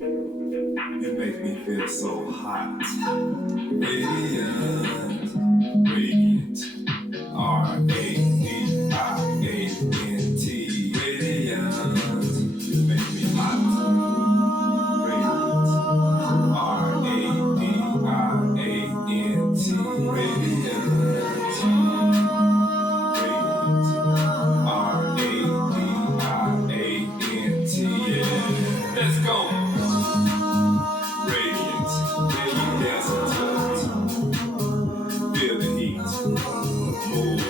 You make me feel so hot. Radiant, radiant. R-A-D-I-A-N-T. Radiant. You make me hot. Radiant. R-A-D-I-A-N-T. Radiant. R-A-D-I-A-N-T. Yeah. Let's go. Radiant. Then you dance into it. Feel the heat. Move.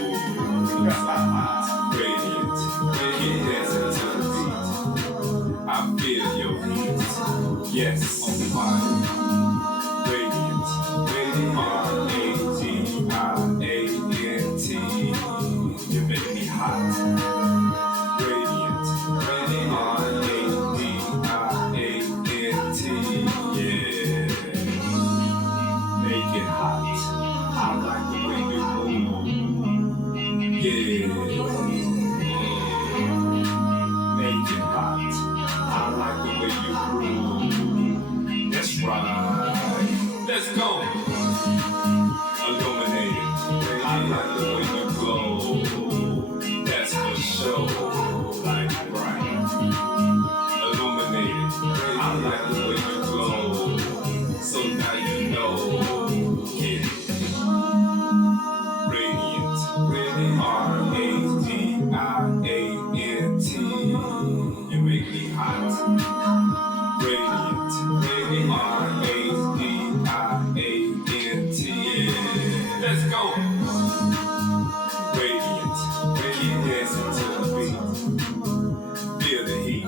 Radiant. Then you dance into the beat. I feel your heat. Yes, on fire. Radiant. R-A-D-I-A-N-T. You make me hot. Radiant. R-A-D-I-A-N-T. Yeah. Make it hot. I like the way you move. Yeah. Make it hot. I like the way you groove. That's right. Let's go. Illuminated. I like the way you glow. That's for sure. Like bright. Illuminated. I like the way you glow. So now you know. Yeah. Radiant. R-A-D-I-A-N-T. You make me hot. Radiant. R-A-D-I-A-N-T. Yeah. Let's go. Radiant. Keep dancing to the beat. Feel the heat.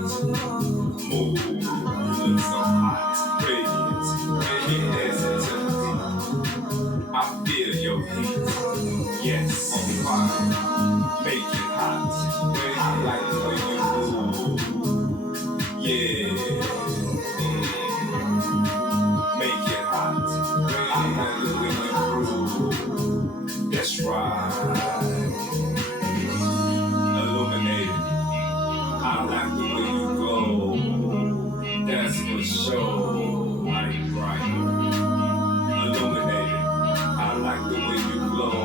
Move. You look so hot. Radiant. Keep dancing to the beat. I feel your heat. Yes, on fire. Make it hot. I like the way you move. Yeah. Make it hot. I like the way you groove. That's right. Illuminated. I like the way you glow. That's for sure. Like bright. Illuminated. I like the way you glow.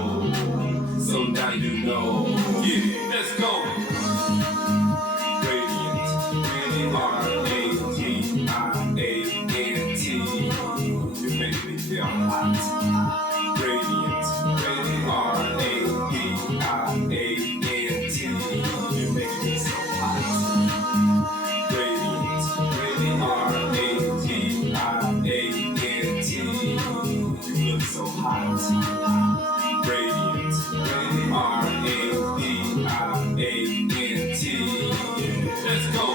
So now you know. Yeah, let's go. Radiant. R-A-D-I-A-N-T. You make me feel hot. Radiant. R-A-D-I-A-N-T. You make me so hot. Radiant. R-A-D-I-A-N-T. You look so hot. Radiant. R-A-D-I-A-N-T. Let's go.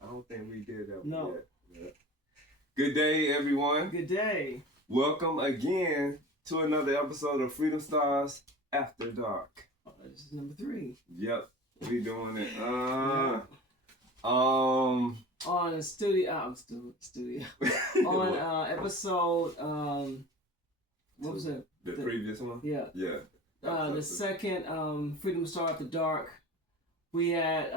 I don't think we did that one yet. Yeah. Good day, everyone. Good day. Welcome again to another episode of Freedom Stars After Dark. This is number 3. Yep, we doing it. On the studio. On episode, what was it? The previous one? Yeah. Yeah. The second Freedom Star After Dark. We had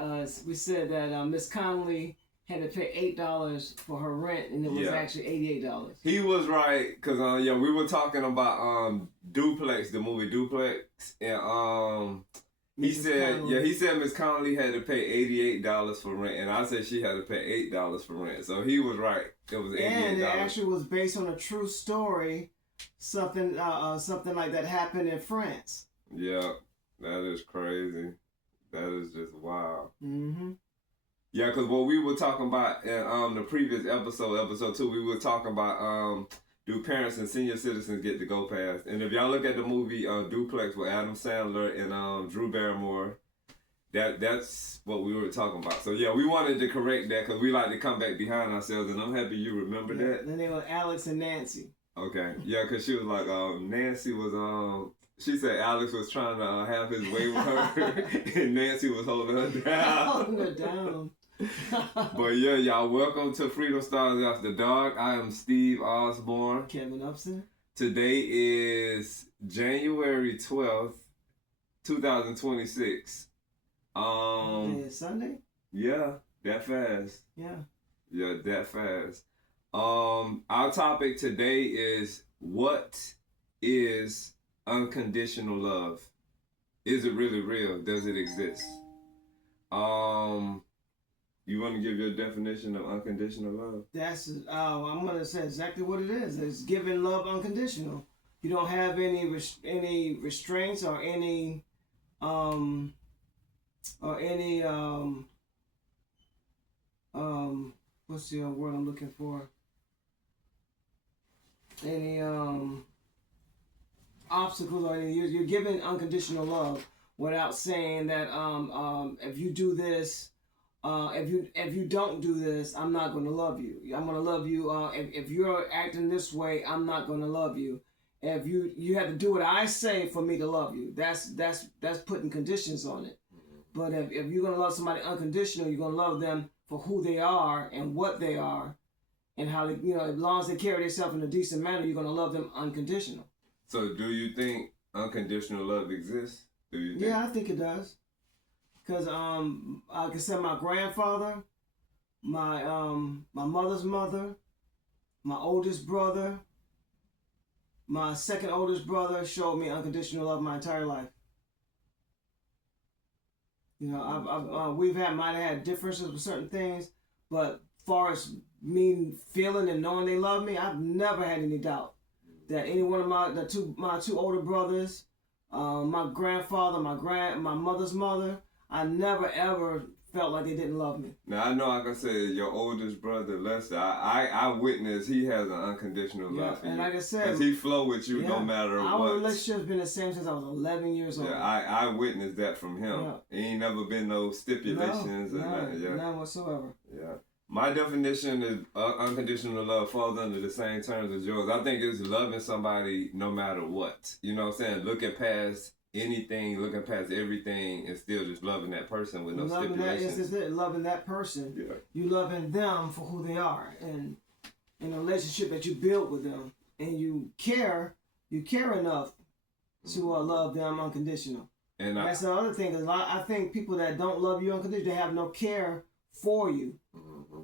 we said that Miss Connolly had to pay $8 for her rent, and it was actually $88. He was right, because we were talking about Duplex, the movie Duplex, and he said Miss Connolly had to pay $88 for rent, and I said she had to pay $8 for rent. So he was right. It was $88. And it actually was based on a true story, something like that happened in France. Yeah, that is crazy. That is just wild. Mm-hmm. Yeah, because what we were talking about in the previous episode 2, we were talking about do parents and senior citizens get to go past? And if y'all look at the movie Duplex with Adam Sandler and Drew Barrymore, that's what we were talking about. So yeah, we wanted to correct that because we like to come back behind ourselves, and I'm happy you remember that. Then they were Alex and Nancy. Okay, yeah, because she was like, Nancy was she said Alex was trying to have his way with her, and Nancy was holding her down. Holding her down. But yeah, y'all, welcome to Freedom Stars After Dark. I am Steve Osborne. Kevin Upson. Today is January 12th, 2026. It's Sunday? Yeah, that fast. Yeah, that fast. Our topic today is, what is unconditional love? Is it really real? Does it exist? You want to give your definition of unconditional love? I'm going to say exactly what it is. It's giving love unconditional. You don't have any restraints or any what's the word I'm looking for? Any obstacles, or you're giving unconditional love without saying that if you do this, if you don't do this, I'm not going to love you. I'm going to love you. If you're acting this way, I'm not going to love you. If you have to do what I say for me to love you, that's putting conditions on it. But if you're going to love somebody unconditional, you're going to love them for who they are and what they are, and how they, as long as they carry themselves in a decent manner, you're going to love them unconditional. So, do you think unconditional love exists? Do you think? Yeah, I think it does. Because like I said, my grandfather, my mother's mother, my oldest brother, my second oldest brother showed me unconditional love my entire life. We might have had differences with certain things, but far as me feeling and knowing they love me, I've never had any doubt that any one of my two older brothers, my grandfather, my mother's mother, I never ever felt like they didn't love me. Now, I know, like I said, your oldest brother, Lester, I witnessed he has an unconditional love for you. And like I said, because he flow with you no matter what. Our relationship's been the same since I was 11 years old. Yeah, I witnessed that from him. Yeah. He ain't never been no stipulations. None whatsoever. Yeah. My definition of unconditional love falls under the same terms as yours. I think it's loving somebody no matter what. You know what I'm saying? Looking past anything, looking past everything, and still just loving that person with no stipulations. Loving that person. Yeah. You loving them for who they are, and in a relationship that you build with them, and you care enough to love them unconditional. And that's the other thing, because I think people that don't love you unconditionally, they have no care for you.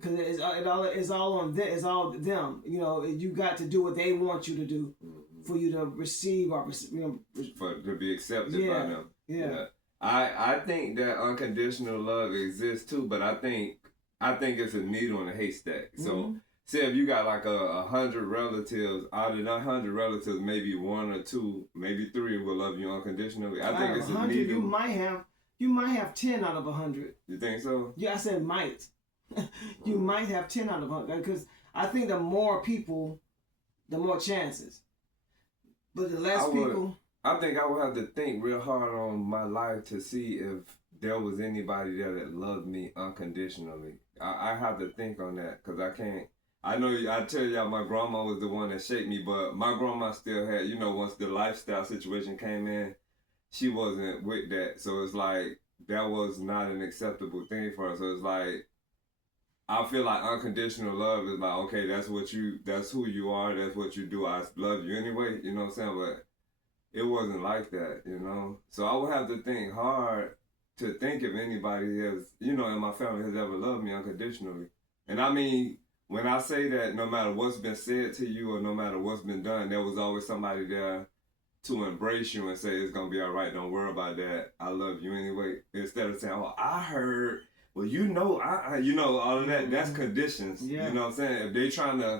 Because it's all on them. It's all them. You got to do what they want you to do for you to receive or to be accepted by them. Yeah. I think that unconditional love exists too, but I think it's a needle in a haystack. So say if you got like 100 relatives, out of 100 relatives, maybe 1 or 2, maybe 3 will love you unconditionally. I think it's a needle. You might have 10 out of 100. You think so? Yeah, I said might. You might have 10 out of 100, because I think the more people, the more chances. But the less people... I think I would have to think real hard on my life to see if there was anybody there that loved me unconditionally. I have to think on that, because I can't... I know, I tell y'all my grandma was the one that shaped me, but my grandma still had, once the lifestyle situation came in, she wasn't with that. So it's like, that was not an acceptable thing for her. So it's like, I feel like unconditional love is like, okay, that's who you are, that's what you do, I love you anyway, you know what I'm saying? But it wasn't like that, So I would have to think hard to think if anybody has, in my family has ever loved me unconditionally. And I mean, when I say that, no matter what's been said to you or no matter what's been done, there was always somebody there to embrace you and say, it's going to be all right, don't worry about that, I love you anyway. Instead of saying, oh, I heard... Well, all of that, that's conditions. Yeah. You know what I'm saying?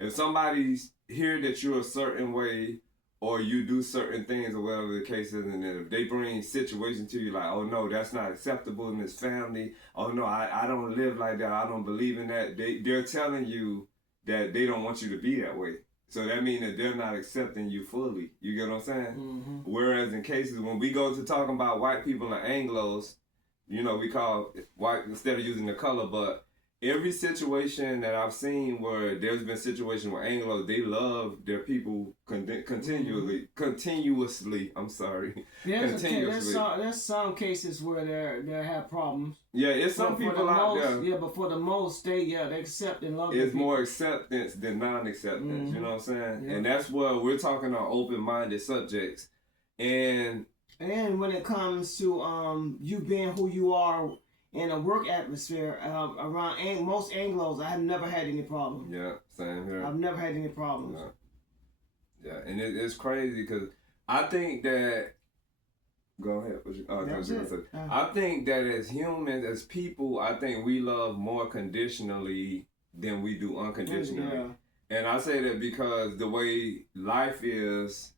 If somebody's hear that you're a certain way or you do certain things or whatever the case is, and then if they bring situations to you like, oh no, that's not acceptable in this family. Oh no, I don't live like that. I don't believe in that. They're telling you that they don't want you to be that way. So that means that they're not accepting you fully. You get what I'm saying? Mm-hmm. Whereas in cases when we go to talking about white people and Anglos, we call white, instead of using the color, but every situation that I've seen where there's been situations where Anglos, they love their people continuously. I'm sorry. There's some cases where they have problems. Yeah, it's some people out there. Yeah, but for the most, they accept and love. It's more acceptance than non-acceptance. Mm-hmm. You know what I'm saying? Yeah. And that's where we're talking on open-minded subjects. And when it comes to you being who you are in a work atmosphere, around most Anglos, I have never had any problems. Yeah, same here. I've never had any problems. Yeah, and it's crazy because I think that. Go ahead. I think that as humans, as people, I think we love more conditionally than we do unconditionally. Yeah. And I say that because the way life is,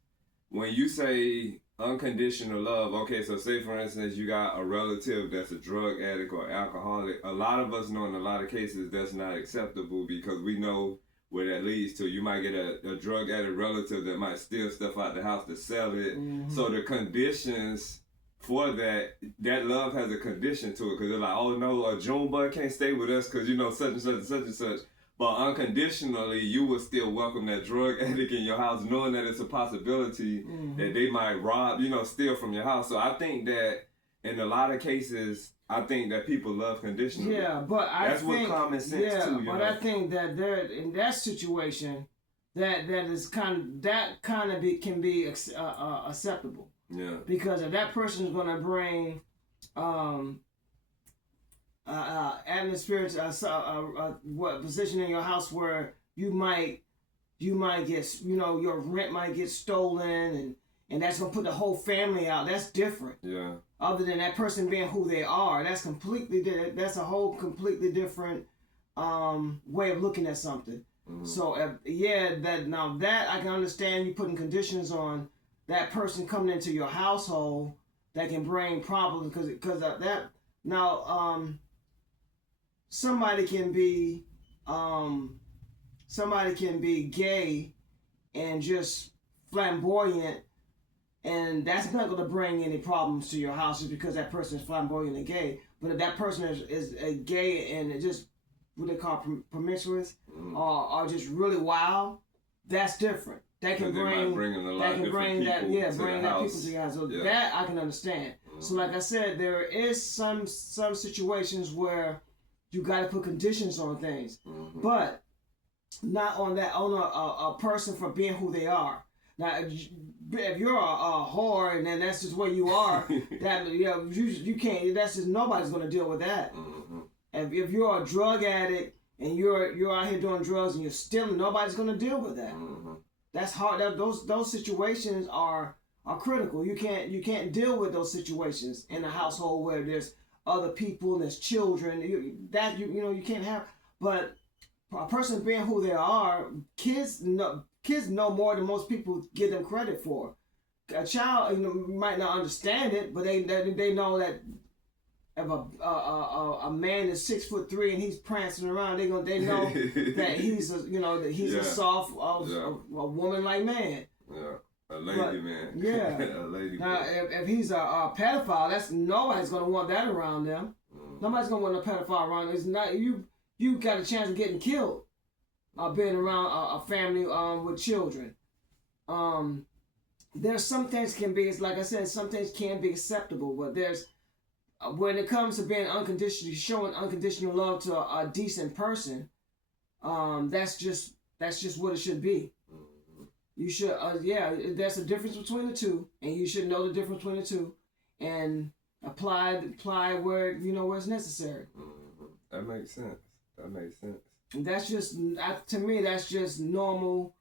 when you say unconditional love, okay, so say for instance you got a relative that's a drug addict or alcoholic, a lot of us know in a lot of cases that's not acceptable because we know where that leads to. You might get a drug addict relative that might steal stuff out the house to sell it. Mm-hmm. So the conditions for that love has a condition to it because they're like, oh no, a Junebug can't stay with us because you know such and such and such and such. But unconditionally, you would still welcome that drug addict in your house, knowing that it's a possibility that they might rob, steal from your house. So I think that in a lot of cases, I think that people love conditionally. Yeah, but that's what common sense too. I think that there in that situation, that can be acceptable. Yeah. Because if that person is going to bring atmosphere, what position in your house where you might get, your rent might get stolen and that's gonna put the whole family out. That's different. Yeah. Other than that person being who they are, that's a whole completely different way of looking at something. Mm-hmm. So that I can understand you putting conditions on that person coming into your household that can bring problems because of that. Now somebody can be gay and just flamboyant, and that's not going to bring any problems to your house just because that person is flamboyant and gay. But if that person is a gay and just what they call promiscuous or just really wild, that's different. That can bring that people to your house. So that I can understand. So like I said, there is some situations where you got to put conditions on things, but not on a person for being who they are. Now, if you're a whore and then that's just where you are, that you can't. That's just nobody's gonna deal with that. If you're a drug addict and you're out here doing drugs and you're stealing, nobody's gonna deal with that. That's hard. Those situations are critical. You can't deal with those situations in a household where there's other people and there's children. You can't have. But a person being who they are, kids know more than most people give them credit for. A child might not understand it, but they know that if a man is 6'3" and he's prancing around, they know that he's a soft a woman-like man. Yeah. A lady man. Yeah. A lady now, if he's a pedophile, nobody's gonna want that around them. Nobody's gonna want a pedophile around them. It's not you got a chance of getting killed. Being around a family with children. There's some things can be, like I said, some things can be acceptable, but there's when it comes to being unconditional, showing unconditional love to a decent person, that's just what it should be. You should, there's a difference between the two, and you should know the difference between the two, and apply where where it's necessary. That makes sense. And that's just to me. That's just normal.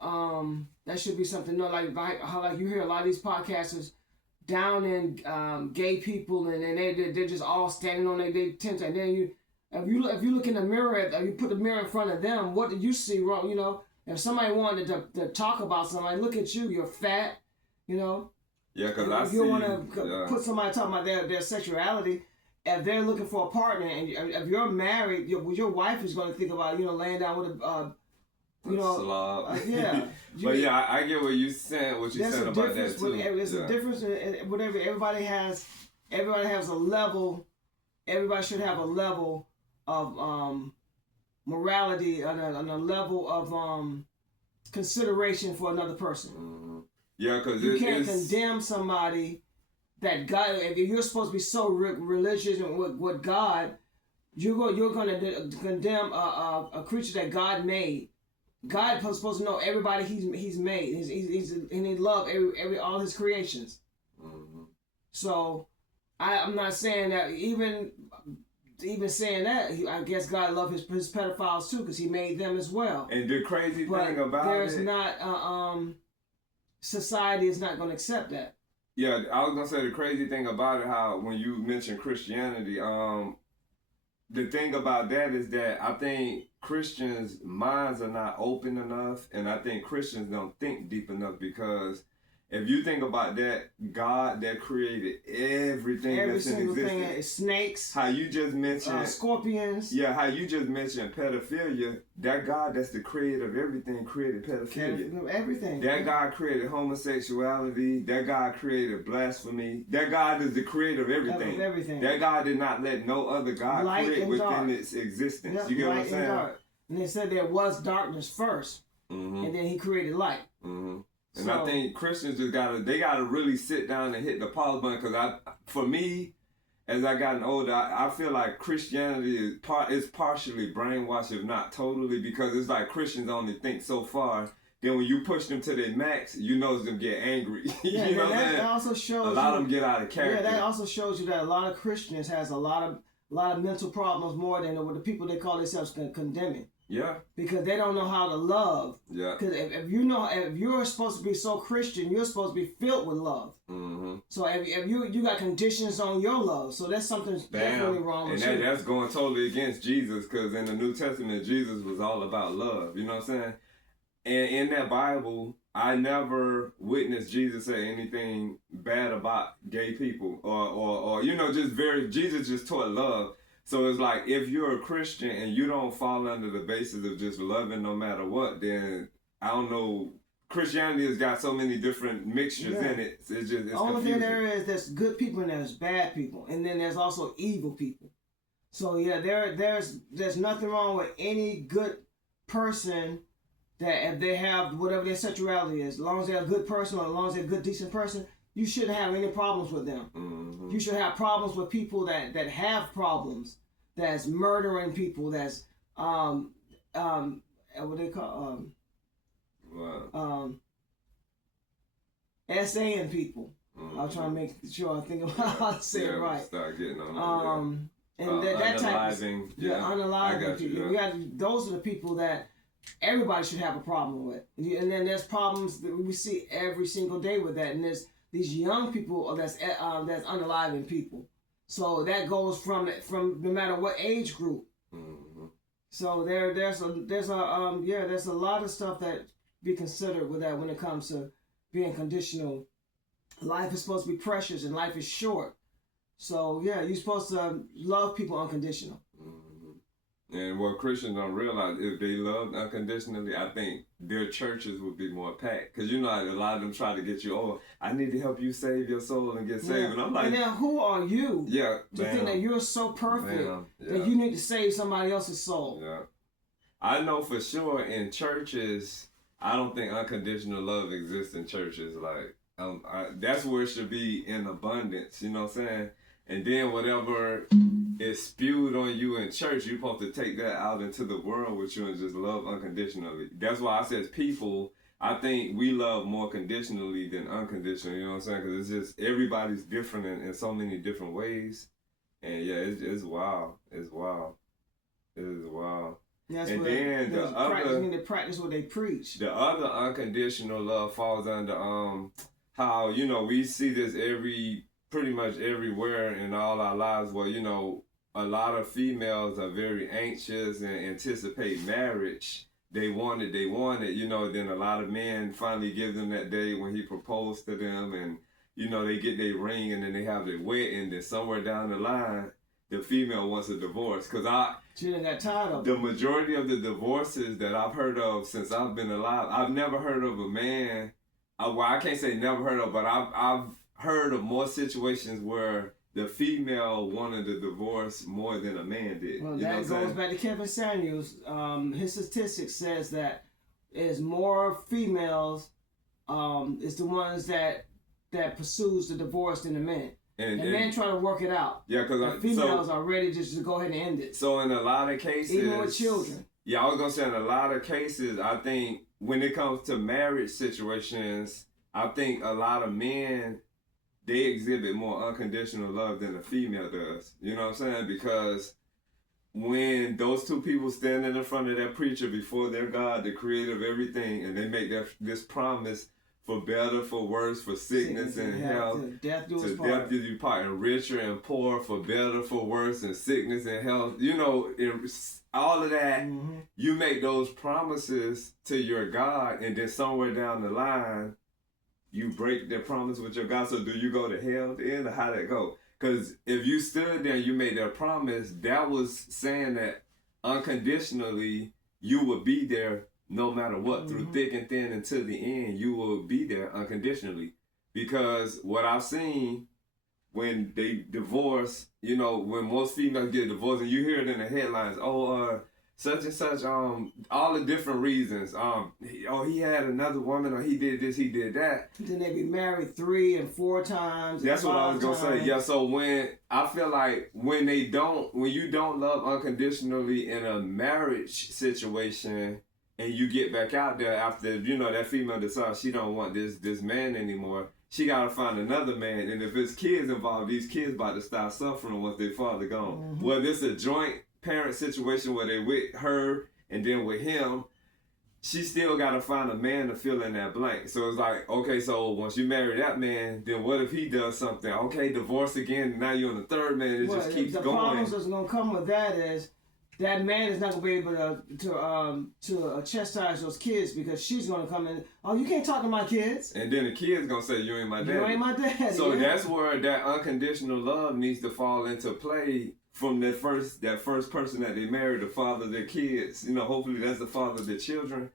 That should be something. Like you hear a lot of these podcasters down in gay people, and then they're just all standing on their tent, and then if you look in the mirror, you put the mirror in front of them, what do you see wrong? If somebody wanted to talk about somebody, look at you, you're fat, Yeah, because if you want to put somebody talking about their sexuality, if they're looking for a partner, and if you're married, your wife is going to think about laying down with a slob. Yeah. But yeah, I get what you said. What you said about that too. There's a difference in whatever. Everybody has a level. Everybody should have a level morality, on a level of consideration for another person. Mm-hmm. Yeah, because you can't condemn somebody that God. If you're supposed to be so religious and with God, you're going to condemn a creature that God made. God is supposed to know everybody He's made. And He loves every all His creations. Mm-hmm. So I'm not saying that even saying that, I guess God loves his pedophiles too, because He made them as well. And the crazy thing about there's not society is not going to accept that. Yeah, I was gonna say the crazy thing about it, how when you mentioned Christianity, the thing about that is that I think Christians' minds are not open enough, and I think Christians don't think deep enough, because if you think about that, God that created everything that's in existence, thing, snakes, how you just mentioned scorpions, how you just mentioned pedophilia, that God that's the creator of everything created pedophilia. Everything. That God created homosexuality. That God created blasphemy. That God is the creator of everything. Everything. That God did not let no other God light create within dark. its existence. Yep, you get what I'm and saying? Dark. And they said there was darkness first, Mm-hmm. and then He created light. Mm-hmm. And I think Christians just gotta really sit down and hit the pause button, because for me, as I gotten older, I feel like Christianity is partially brainwashed, if not totally, because it's like Christians only think so far. Then when you push them to their max, you know them get angry. You know what I'm saying? That also shows a lot of them get out of character. Yeah, that also shows you that a lot of Christians has a lot of mental problems more than the people they call themselves condemning. Yeah. Because they don't know how to love. Yeah. Because if you're supposed to be so Christian, you're supposed to be filled with love. Mm-hmm. So if you got conditions on your love, so that's something definitely wrong with you. And that's going totally against Jesus, because in the New Testament, Jesus was all about love. You know what I'm saying? And in that Bible, I never witnessed Jesus say anything bad about gay people or Jesus just taught love. So it's like, if you're a Christian and you don't fall under the basis of just loving no matter what, then I don't know. Christianity has got so many different mixtures in it. It's the only thing there is, there's good people and there's bad people, and then there's also evil people. So yeah, there's nothing wrong with any good person that if they have whatever their sexuality is, as long as they're a good person or as long as they're a good decent person, you shouldn't have any problems with them. Mm-hmm. You should have problems with people that have problems, that's murdering people, that's what they call SAing people. Mm-hmm. I'm trying to make sure I think about how to say it right. Start getting on and that type of unaliving people. Yeah. Those are the people that everybody should have a problem with. And then there's problems that we see every single day with that. And there's these young people that's unaliving people. So that goes from no matter what age group. Mm-hmm. So there's a lot of stuff that be considered with that when it comes to being conditional. Life is supposed to be precious and life is short. So yeah, you're supposed to love people unconditional. Mm-hmm. And what Christians don't realize, if they loved unconditionally, I think their churches would be more packed. Because a lot of them try to get you, oh, I need to help you save your soul and get saved. And I'm like, and then who are you to think that you're so perfect that you need to save somebody else's soul? Yeah. I know for sure in churches, I don't think unconditional love exists in churches. Like, that's where it should be in abundance, you know what I'm saying? And then whatever is spewed on you in church, you're supposed to take that out into the world with you and just love unconditionally. That's why I said people, I think we love more conditionally than unconditional, you know what I'm saying? Because it's just, everybody's different in so many different ways. And yeah, it's wild. It's wild. It is wild. That's and then they practice what they preach. The other unconditional love falls under how, we see this pretty much everywhere in all our lives where, a lot of females are very anxious and anticipate marriage. They want it, then a lot of men finally give them that day when he proposed to them and, they get their ring and then they have their wedding. Then somewhere down the line, the female wants a divorce. She done got tired of it. The majority of the divorces that I've heard of since I've been alive, I've never heard of a man, well, I can't say never heard of, but I've heard of more situations where the female wanted a divorce more than a man did. Well, you know that goes back to Kevin Samuels. His statistics says that there's more females is the ones that pursues the divorce than the men. And men try to work it out. Yeah, because females are ready just to go ahead and end it. So in a lot of cases, even with children. Yeah, I was gonna say in a lot of cases, I think when it comes to marriage situations, I think a lot of men, they exhibit more unconditional love than a female does. You know what I'm saying? Because when those two people standing in front of that preacher before their God, the creator of everything, and they make this promise for better, for worse, for sickness and health, to death do you part, and richer and poor, for better, for worse, and sickness and health. You know, all of that, you make those promises to your God, and then somewhere down the line, you break that promise with your God. So do you go to hell then, or how that go? Because if you stood there and you made that promise, that was saying that unconditionally you would be there no matter what, through thick and thin until the end, you will be there unconditionally. Because what I've seen when they divorce, you know, when most females get divorced, and you hear it in the headlines, such and such, all the different reasons. He had another woman, or he did this, he did that. Then they be married 3 and 4 times. That's what I was gonna say. Yeah. So when I feel like when you don't love unconditionally in a marriage situation, and you get back out there after, you know, that female decides she don't want this man anymore, she gotta find another man. And if there's kids involved, these kids about to start suffering once their father gone. Whether it's a joint parent situation where they with her and then with him, she still gotta find a man to fill in that blank. So it's like, okay, so once you marry that man, then what if he does something? Okay, divorce again, now you're on the third man, it just keeps going. The problems that's gonna come with that is that man is not gonna be able to chastise those kids, because she's gonna come in, oh, you can't talk to my kids. And then the kid's gonna say, you ain't my daddy. You ain't my daddy. So that's where that unconditional love needs to fall into play from that first person that they married, the father of their kids. You know, hopefully that's the father of their children.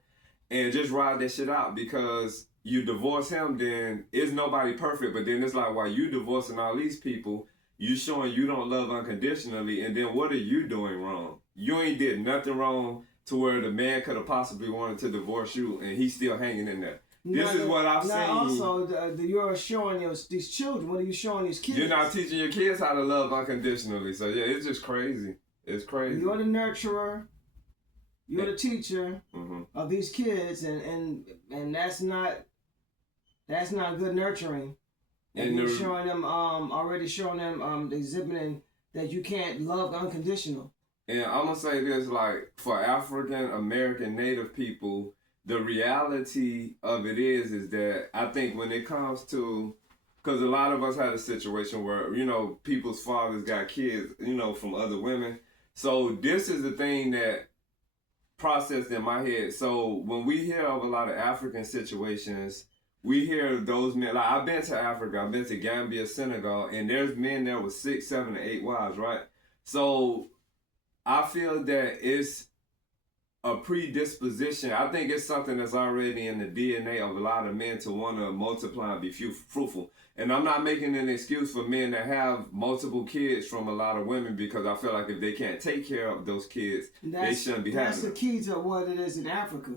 And just ride that shit out, because you divorce him, then it's nobody perfect, but then it's like, while you divorcing all these people, you showing you don't love unconditionally, and then what are you doing wrong? You ain't did nothing wrong to where the man could have possibly wanted to divorce you, and he's still hanging in there. This is what I've seen. Also, you're showing these children. What are you showing these kids? You're not teaching your kids how to love unconditionally. So yeah, it's just crazy. It's crazy. You're the nurturer. You're the teacher of these kids, and that's not good nurturing. And you're showing them exhibiting that you can't love unconditional. And I'm gonna say this, like, for African American Native people, the reality of it is that I think when it comes to, because a lot of us had a situation where, you know, people's fathers got kids, you know, from other women. So this is the thing that processed in my head. So when we hear of a lot of African situations, we hear those men, like, I've been to Africa, I've been to Gambia, Senegal, and there's men there with 6, 7, or 8 wives, right? So I feel that it's a predisposition. I think it's something that's already in the DNA of a lot of men to want to multiply and be fruitful. And I'm not making an excuse for men that have multiple kids from a lot of women, because I feel like if they can't take care of those kids, they shouldn't be having them. That's the key to what it is in Africa.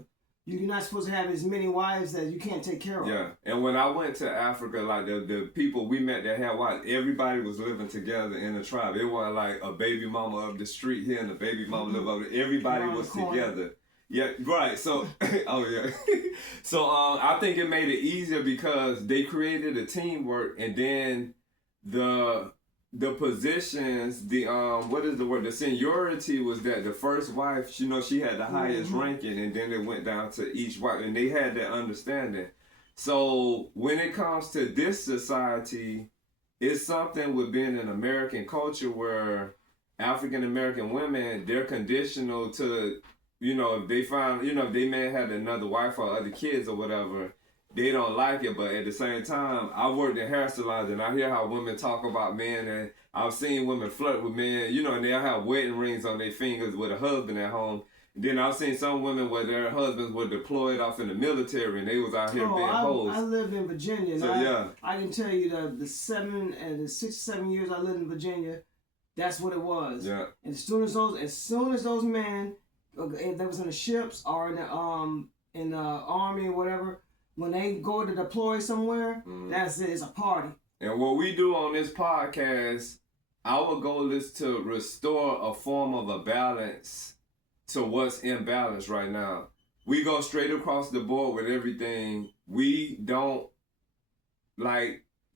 You're not supposed to have as many wives that you can't take care of. Yeah, and when I went to Africa, like the people we met that had wives, everybody was living together in a tribe. It wasn't like a baby mama up the street here and a baby mama live over there. Everybody was together. Yeah, right. So, oh yeah. So I think it made it easier because they created a teamwork, and then the positions, what is the word? The seniority was that the first wife, you know, she had the highest ranking, and then it went down to each wife, and they had that understanding. So when it comes to this society, it's something with being an American culture where African American women, they're conditional to, you know, if they find, you know, if they may have had another wife or other kids or whatever, they don't like it. But at the same time, I worked in hair salons, and I hear how women talk about men, and I've seen women flirt with men, you know, and they'll have wedding rings on their fingers with a husband at home. Then I've seen some women where their husbands were deployed off in the military and they was out here being hoes. I lived in Virginia. So yeah, I can tell you the 6 7 years I lived in Virginia, that's what it was. Yeah. And as soon as those men, if they was in the ships or in the army or whatever, when they go to deploy somewhere, that's it. It's a party. And what we do on this podcast, our goal is to restore a form of a balance to what's imbalanced right now. We go straight across the board with everything. We don't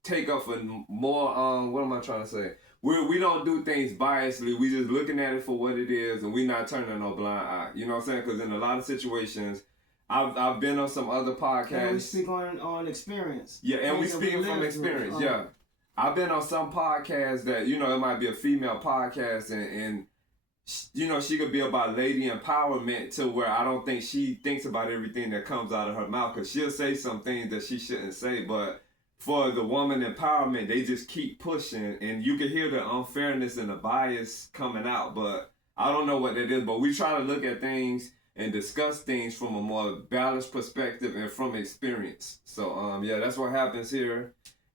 take up for more. What am I trying to say? We don't do things biasly. We just looking at it for what it is, and we not turning no blind eye. You know what I'm saying? Because in a lot of situations, I've been on some other podcasts. And we speak on experience. Yeah, and we speaking from experience. Yeah, I've been on some podcasts that it might be a female podcast, and she could be about lady empowerment to where I don't think she thinks about everything that comes out of her mouth, because she'll say some things that she shouldn't say, but for the woman empowerment, they just keep pushing, and you can hear the unfairness and the bias coming out, but I don't know what that is. But we try to look at things and discuss things from a more balanced perspective and from experience. So yeah, that's what happens here.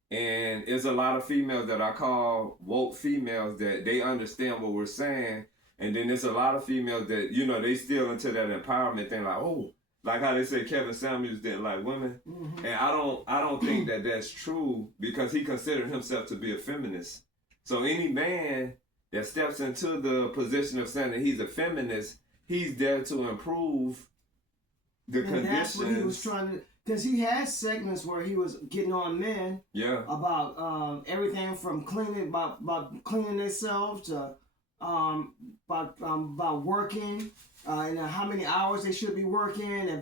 And there's a lot of females that I call woke females that they understand what we're saying. And then there's a lot of females that, they still into that empowerment thing, like how they say Kevin Samuels didn't like women. Mm-hmm. And I don't think that that's true, because he considered himself to be a feminist. So any man that steps into the position of saying that he's a feminist, he's there to improve the conditions. That's what he was trying to, because he had segments where he was getting on men. Yeah. About everything from about cleaning themselves to about working. And how many hours they should be working, if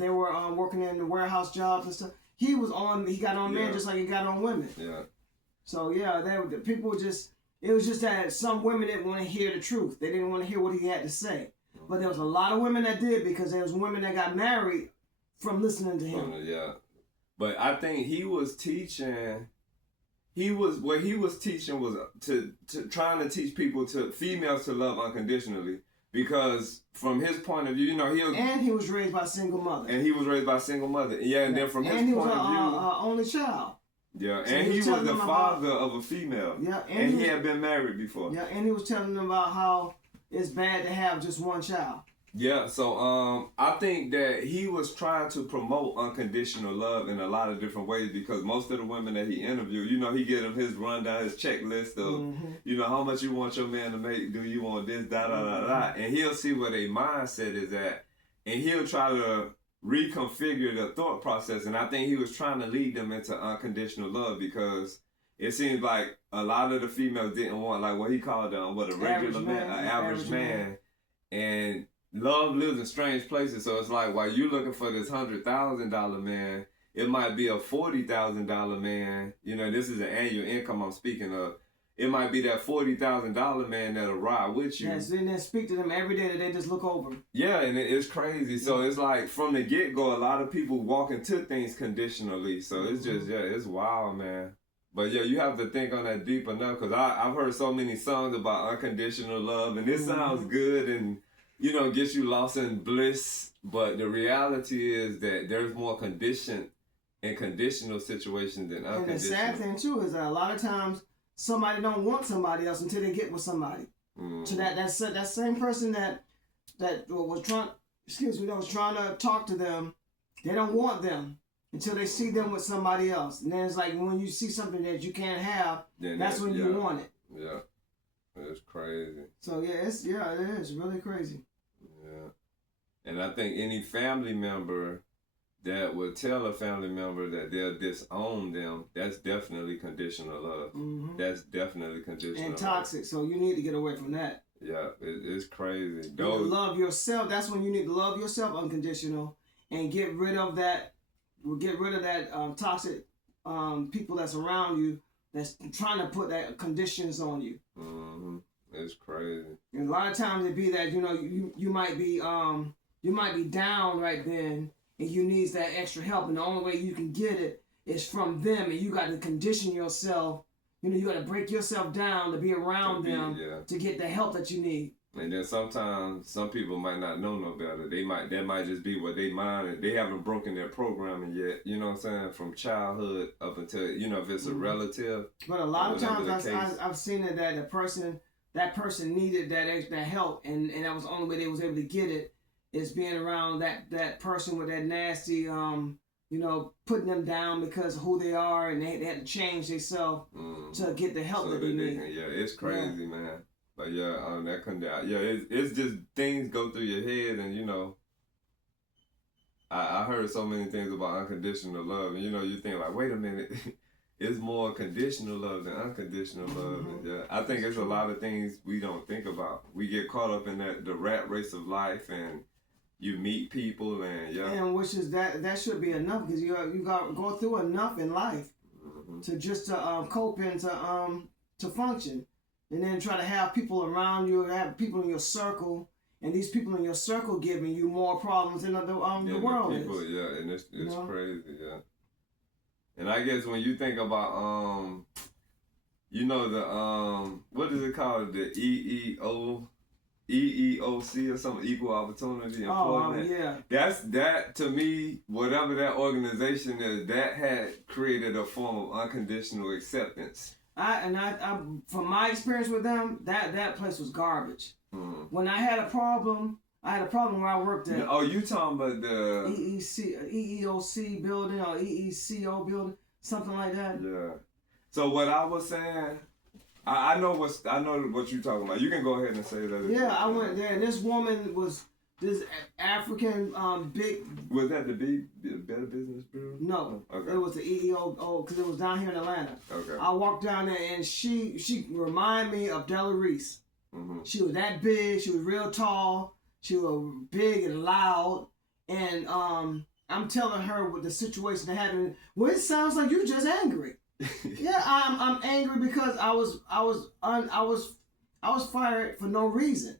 they were working in the warehouse jobs and stuff. He got on men just like he got on women. Yeah. So yeah, it was just that some women didn't want to hear the truth. They didn't want to hear what he had to say. But there was a lot of women that did, because there was women that got married from listening to him. Yeah. But I think he was teaching. What he was teaching was to trying to teach females to love unconditionally. Because from his point of view, he was raised by a single mother. And he was raised by a single mother. Yeah, and then from his point of view, only child. Yeah, so and he was the father of a female. Yeah, and he had been married before. Yeah, and he was telling them about how it's bad to have just one child. Yeah, so I think that he was trying to promote unconditional love in a lot of different ways, because most of the women that he interviewed, he get him his rundown, his checklist of, how much you want your man to make, do you want this, da. And he'll see where their mindset is at, and he'll try to reconfigure the thought process. And I think he was trying to lead them into unconditional love, because it seems like a lot of the females didn't want, like what he called a regular man, an average man. And love lives in strange places, so it's like while you looking for this $100,000 man, it might be a $40,000 man. This is an annual income I'm speaking of. It might be that $40,000 man that'll ride with you. Yes, and then speak to them every day that they just look over. Yeah, and it's crazy. So it's like from the get-go, a lot of people walk into things conditionally. So it's just, it's wild, man. But yeah, you have to think on that deep enough, because I've heard so many songs about unconditional love, and it sounds good and gets you lost in bliss. But the reality is that there's more conditioned and conditional situations than unconditional. And the sad thing too is that a lot of times somebody don't want somebody else until they get with somebody. To that same person that was trying to talk to them, they don't want them until they see them with somebody else. And then it's like when you see something that you can't have, that's when you want it. Yeah. It's crazy. So it is really crazy. Yeah. And I think any family member that would tell a family member that they'll disown them, that's definitely conditional love. Mm-hmm. That's definitely conditional and toxic, love. So you need to get away from that. Yeah, it's crazy. You love yourself. That's when you need to love yourself unconditional and get rid of that toxic people that's around you that's trying to put that conditions on you. Mm-hmm. It's crazy. And a lot of times it be that you might be down right then, and you need that extra help, and the only way you can get it is from them, and you got to condition yourself. You got to break yourself down to be around them to get the help that you need. And then sometimes some people might not know no better. That might just be what they mind, and they haven't broken their programming yet. You know what I'm saying? From childhood up until, you know, if it's a relative. But a lot of times I've seen it that that person needed that help, and that was the only way they was able to get it, is being around that person with that nasty you know, putting them down because of who they are, and they had to change themselves to get the help that they need. Yeah, it's crazy, man. But yeah, that come down. Yeah, it's just things go through your head, and you know, I heard so many things about unconditional love, and you know, you think like, wait a minute, it's more conditional love than unconditional love. And yeah, I think it's a lot of things we don't think about. We get caught up in the rat race of life, and you meet people, and and which is that should be enough, because you got to go through enough in life to just to cope and to function. And then try to have people around you, have people in your circle, and these people in your circle giving you more problems than the world people, is. Yeah, and it's crazy, yeah. And I guess when you think about you know, the what is it called, the EEOC or something, Equal Opportunity Employment. That to me, whatever that organization is, that had created a form of unconditional acceptance. I from my experience with them, that place was garbage. When I had a problem where I worked at. Oh, you talking about the EEOC building or EECO building, something like that. Yeah. So what I was saying, I know what you're talking about. You can go ahead and say that. Yeah, I went there, and this woman was this African big. Was that the Better Business Bureau? No, okay. It was the EEO because it was down here in Atlanta. Okay. I walked down there, and she reminded me of Della Reese. She was that big. She was real tall. She was big and loud, and I'm telling her what the situation that happened. Well, it sounds like you just angry. Yeah, I'm angry because I was fired for no reason.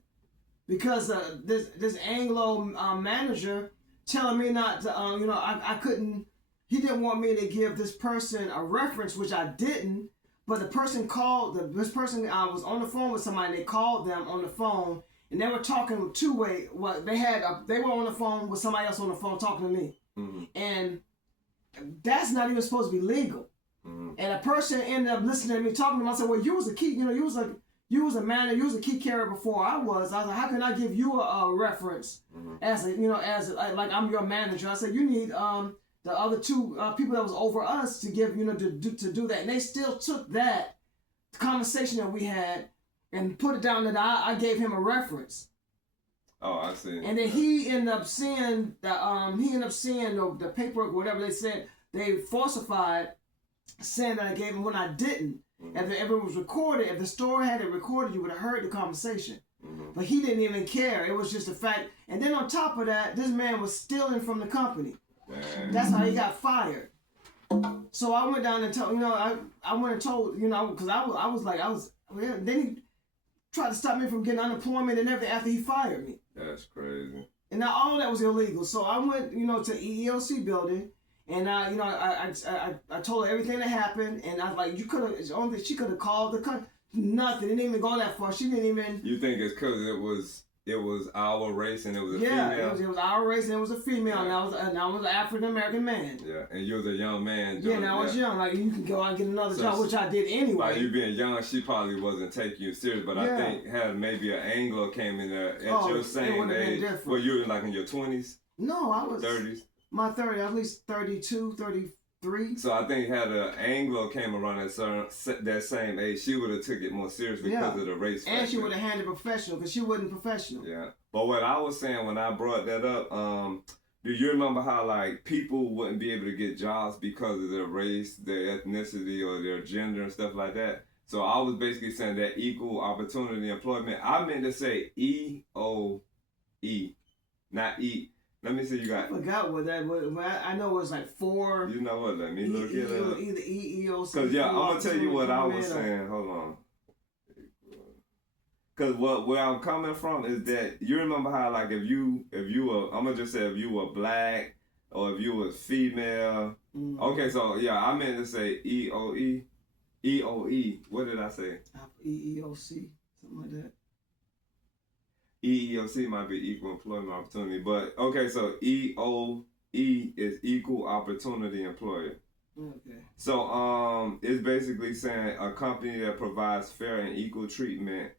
Because this Anglo manager telling me not to, you know, I couldn't, he didn't want me to give this person a reference, which I didn't, but the person called, this person, I was on the phone with somebody, they called them on the phone, and they were talking two-way, they were on the phone with somebody else on the phone talking to me, and that's not even supposed to be legal, and a person ended up listening to me talking to me. I said, well, you was a key, you know, you was a manager, you was a key carrier before I was. I was like, how can I give you a reference as like I'm your manager? I said, you need the other two people that was over us to give, you know, to do that. And they still took that conversation that we had and put it down that I gave him a reference. Oh, I see. And then he ended up seeing the paperwork, whatever they said, they falsified, saying that I gave him when I didn't. If it was recorded, if the store had it recorded, you would have heard the conversation. But he didn't even care. It was just a fact. And then on top of that, this man was stealing from the company. That's how he got fired. So I went down and told, you know, I went and told, you know, because then he tried to stop me from getting unemployment and everything after he fired me. That's crazy. And now all that was illegal. So I went, you know, to EEOC building. And you know, I told her everything that happened, and I was like, she could have called the company. Nothing. It didn't even go that far. She didn't even. You think it's because it was our race and it was a female? Yeah, it was our race and it was a female, and I was an African American man. Yeah, and you was a young man. Yeah, and I was young. Like, you can go out and get another job, which I did anyway. By you being young, she probably wasn't taking you serious, but I think had maybe an Anglo came in there at your same age. Well, you were like in your 20s? No, I was 30s. My 30, at least 32, 33. So I think had an Anglo came around that same age, she would have took it more serious because of the race factor. And she would have handled professional because she wasn't professional. Yeah. But what I was saying when I brought that up, do you remember how like people wouldn't be able to get jobs because of their race, their ethnicity, or their gender and stuff like that? So I was basically saying that equal opportunity employment. I meant to say EOE, not E. Let me see, you got. I forgot what that was. I know it was like 4. You know what? Let me look it up. Either EEOC. Because, yeah, I'm going to tell you what I was saying. Hold on. Because where I'm coming from is that you remember how, like, if you were, I'm going to just say if you were black or if you were female. Okay, so, yeah, I meant to say EOE. EOE. What did I say? EEOC. Something like that. EEOC might be equal employment opportunity, but okay, so EOE is equal opportunity employer. Okay. So it's basically saying a company that provides fair and equal treatment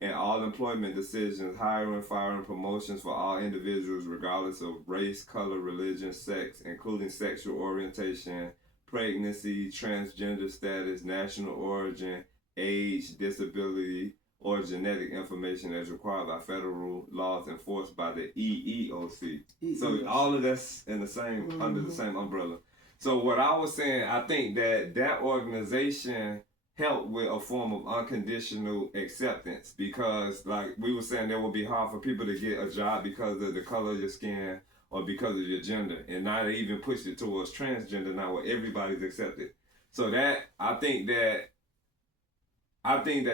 in all employment decisions, hiring, firing, promotions for all individuals regardless of race, color, religion, sex, including sexual orientation, pregnancy, transgender status, national origin, age, disability, or genetic information as required by federal laws enforced by the EEOC. So all of that's in the same under the same umbrella. So what I was saying, I think that organization helped with a form of unconditional acceptance, because like we were saying, it would be hard for people to get a job because of the color of your skin or because of your gender, and now they even pushed it towards transgender now where everybody's accepted. So that I think that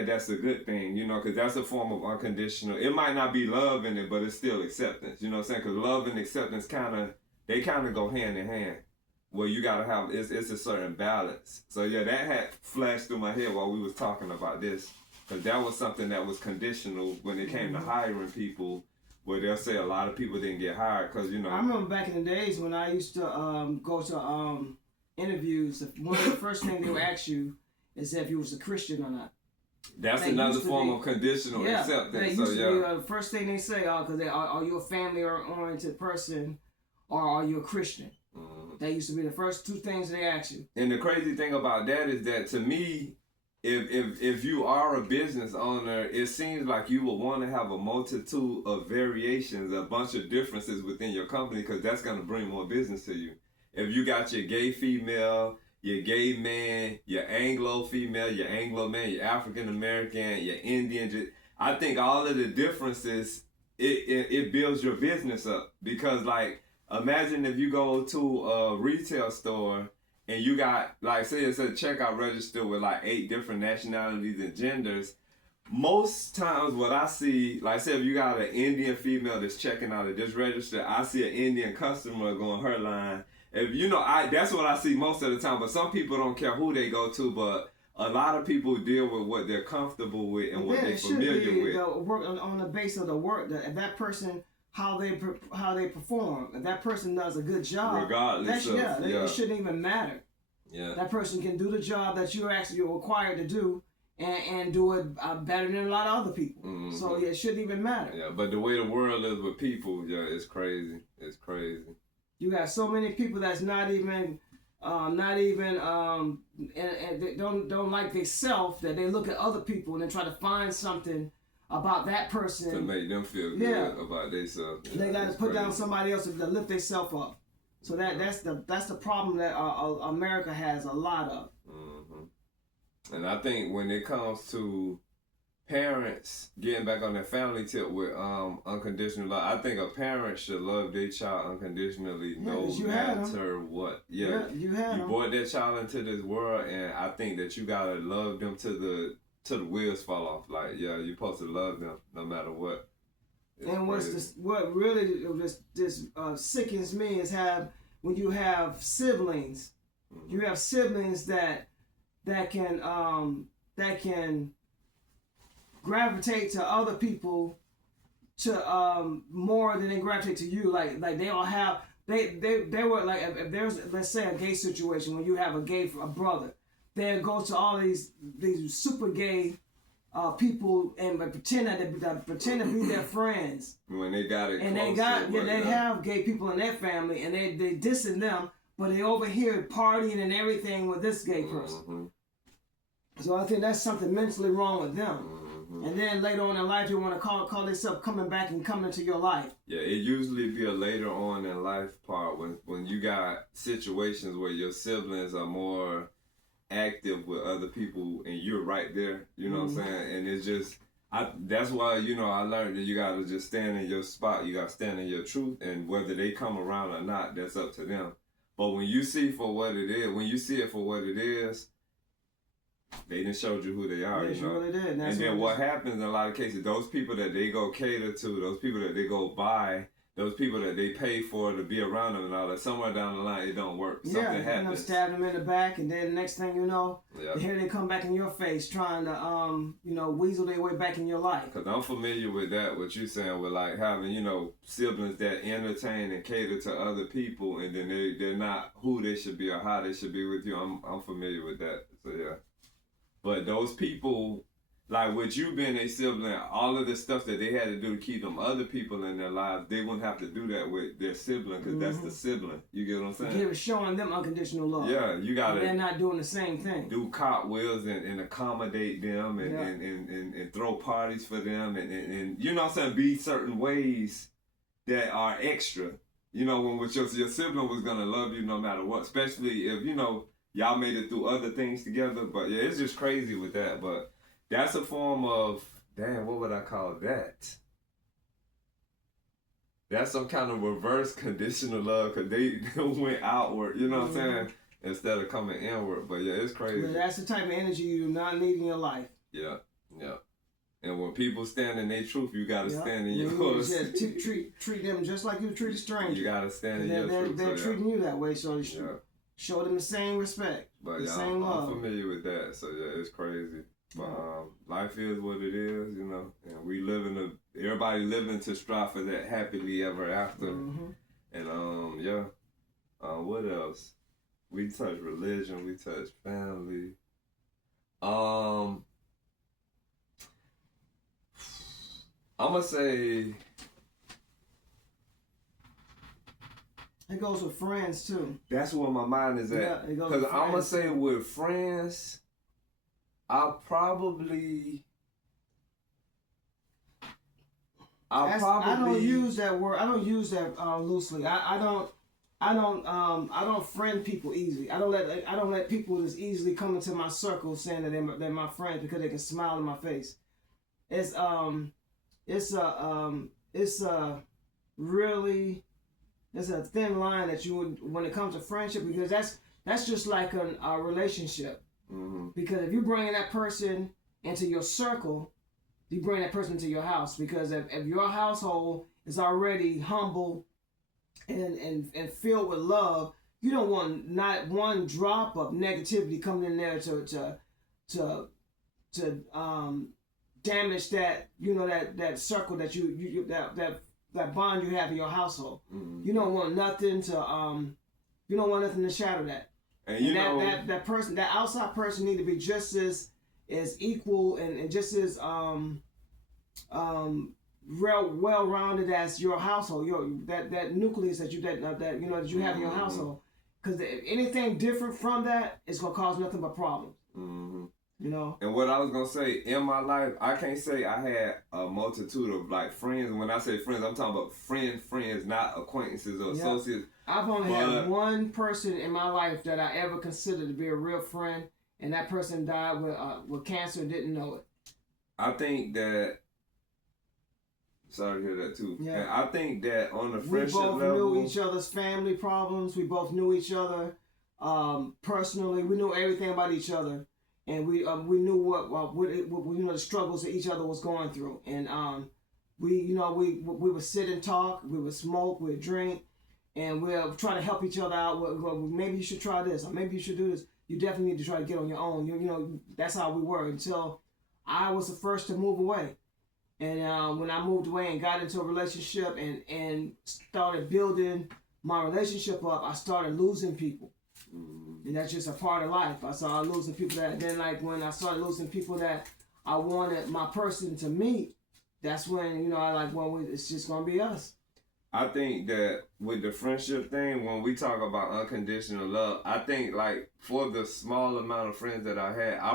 that's a good thing, you know, because that's a form of unconditional. It might not be love in it, but it's still acceptance, you know what I'm saying? Because love and acceptance kind of go hand in hand. Well, you gotta have it's a certain balance. So yeah, that had flashed through my head while we was talking about this, because that was something that was conditional when it came to hiring people, where they'll say a lot of people didn't get hired because, you know. I remember back in the days when I used to go to interviews. One of the first things they would ask you is if you was a Christian or not. That's another form of conditional acceptance. That used to be the first thing they say, because are you a family-oriented person, or are you a Christian? That used to be the first two things they ask you. And the crazy thing about that is that, to me, if you are a business owner, it seems like you would want to have a multitude of variations, a bunch of differences within your company, because that's going to bring more business to you. If you got your gay female, your gay man, your Anglo female, your Anglo man, your African American, your Indian, I think all of the differences, it builds your business up. Because, like, imagine if you go to a retail store and you got, like, say it's a checkout register with like 8 different nationalities and genders. Most times what I see, like, say if you got an Indian female that's checking out at this register, I see an Indian customer going her line. If you know, that's what I see most of the time. But some people don't care who they go to, but a lot of people deal with what they're comfortable with and what they're familiar with. The work on the base of the work, that person, how they perform. If that person does a good job, regardless it shouldn't even matter. Yeah, that person can do the job that you're required to do, and do it better than a lot of other people. So it shouldn't even matter. Yeah, but the way the world is with people, it's crazy. It's crazy. You got so many people that's not even and they don't like themselves, that they look at other people and they try to find something about that person to make them feel good about themselves. They got to put down somebody else to lift themselves up. So that's the problem that America has a lot of. And I think when it comes to parents getting back on their family tip with unconditional love, I think a parent should love their child unconditionally, no matter what. You brought that child into this world, and I think that you gotta love them till the wheels fall off. Like, you're supposed to love them no matter what. And what really sickens me is when you have siblings, you have siblings that can gravitate to other people to more than they gravitate to you. Like they all have they were like, if there's, let's say, a gay situation when you have a brother, they'll go to all these super gay people and pretend to be their friends. When they got it, and they have gay people in their family, and they dissing them, but they over here partying and everything with this gay person. So I think that's something mentally wrong with them. And then later on in life, they want to call themselves coming back and coming into your life. Yeah, it usually be a later on in life part when you got situations where your siblings are more active with other people and you're right there. You know what I'm saying? And it's just, that's why, I learned that you got to just stand in your spot. You got to stand in your truth, and whether they come around or not, that's up to them. But when you see it for what it is, they done showed you who they are, They really did. And then what happens in a lot of cases, those people that they go cater to, those people that they go buy, those people that they pay for to be around them and all that, somewhere down the line it don't work. Something happens. Stab them in the back, and then the next thing you know, here they come back in your face trying to, weasel their way back in your life. Because I'm familiar with that, what you're saying, with like having, siblings that entertain and cater to other people, and then they're not who they should be or how they should be with you. I'm familiar with that. So yeah. But those people, like with you being a sibling, all of the stuff that they had to do to keep them other people in their lives, they wouldn't have to do that with their sibling, because that's the sibling. You get what I'm saying? You're showing them unconditional love. Yeah, you gotta. They're not doing the same thing. Do cartwheels and accommodate them and throw parties for them and you know what I'm saying, be certain ways that are extra. When with your sibling was gonna love you no matter what, especially if y'all made it through other things together. But yeah, it's just crazy with that. But that's a form of, what would I call that? That's some kind of reverse conditional love, because they went outward, you know what I'm saying? Instead of coming inward. But yeah, it's crazy. But that's the type of energy you do not need in your life. Yeah. And when people stand in their truth, you got to stand in yours. Treat them just like you treat a stranger. You got to stand in your truth. They're treating you that way, so show them the same respect, the same love. I'm familiar with that, so yeah, it's crazy. But life is what it is, and we everybody living to strive for that happily ever after. And what else? We touch religion, we touch family. I'm gonna say it goes with friends too. That's where my mind is at. Because I'm gonna say with friends, I don't use that word. I don't use that loosely. I don't friend people easily. I don't let people just easily come into my circle saying that they're my friends because they can smile in my face. It's a thin line that you would, when it comes to friendship, because that's just like a relationship. Because if you bring that person into your circle, you bring that person into your house. Because if your household is already humble and filled with love, you don't want not one drop of negativity coming in there to damage that that circle that you that bond you have in your household. You don't want nothing to shatter that. And that person, that outside person, need to be just as equal and just as well-rounded as your household, that nucleus that you have in your household. Because anything different from that is gonna cause nothing but problems. And what I was gonna say, in my life, I can't say I had a multitude of like friends. And when I say friends, I'm talking about friends, not acquaintances or associates. I've only had one person in my life that I ever considered to be a real friend, and that person died with cancer and didn't know it. I think that. Sorry to hear that too. Yeah. And I think that on the friendship level, we both knew each other's family problems. We both knew each other personally. We knew everything about each other. And we knew what the struggles that each other was going through, and we would sit and talk, we would smoke, we would drink, and we'll try to help each other out. Maybe you should try this, or maybe you should do this. You definitely need to try to get on your own. That's how we were until I was the first to move away, and when I moved away and got into a relationship and started building my relationship up, I started losing people. And that's just a part of life. I started losing people when I started losing people that I wanted my person to meet, that's when, it's just going to be us. I think that with the friendship thing, when we talk about unconditional love, I think like for the small amount of friends that I had, I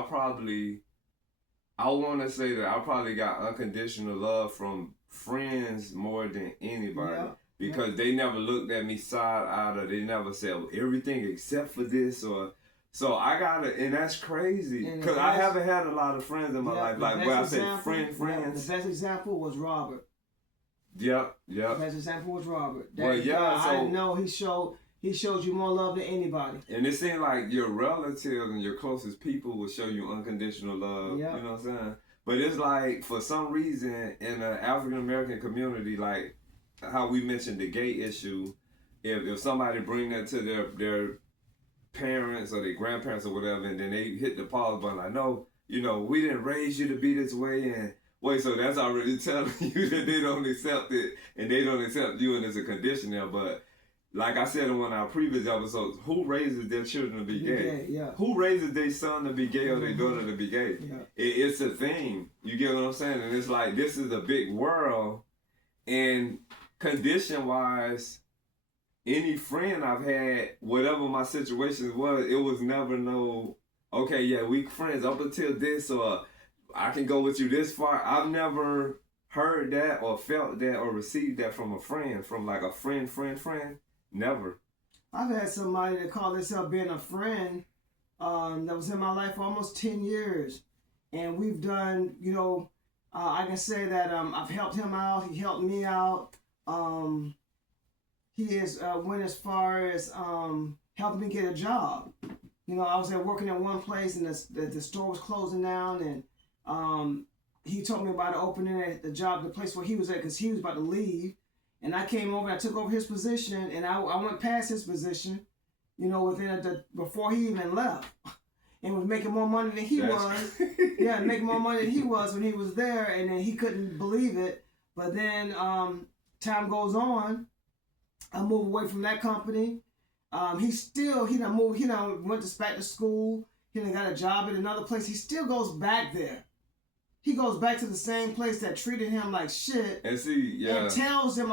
want to say that I probably got unconditional love from friends more than anybody. Yeah. Because they never looked at me side-eyed, or they never said everything except for this, or so I gotta, and that's crazy. Because I haven't had a lot of friends in my life, like where I say friends. The best example was Robert. Yep. The best example was Robert. I know he showed you more love than anybody. And it seemed like your relatives and your closest people will show you unconditional love. Yep. You know what I'm saying? But it's like, for some reason, in the African American community, like, how we mentioned the gay issue, if somebody bring that to their parents or their grandparents or whatever, and then they hit the pause button like, no, you know, we didn't raise you to be this way, and wait, so that's already telling you that they don't accept it, and they don't accept you, and it's a condition there. But like I said in one of our previous episodes, who raises their children to be gay? Yeah. Who raises their son to be gay or their daughter to be gay? Yeah. It's a thing. You get what I'm saying? And it's like, this is a big world, and condition-wise, any friend I've had, whatever my situation was, it was never no, okay, yeah, we friends up until this, or I can go with you this far. I've never heard that or felt that or received that from a friend, from like a friend. Never. I've had somebody that called themselves being a friend that was in my life for almost 10 years. And we've done, you know, I can say that I've helped him out. He helped me out. He has went as far as helping me get a job. You know, I was there working at one place, and the store was closing down, and he told me about opening the job, the place where he was at, because he was about to leave. And I came over, I took over his position, and I went past his position, you know, before he even left. And was making more money than he was. Yeah, making more money than he was when he was there, and then he couldn't believe it. But then time goes on. I moved away from that company. He went back to school. He done got a job at another place. He still goes back there. He goes back to the same place that treated him like shit. And see, yeah. And tells him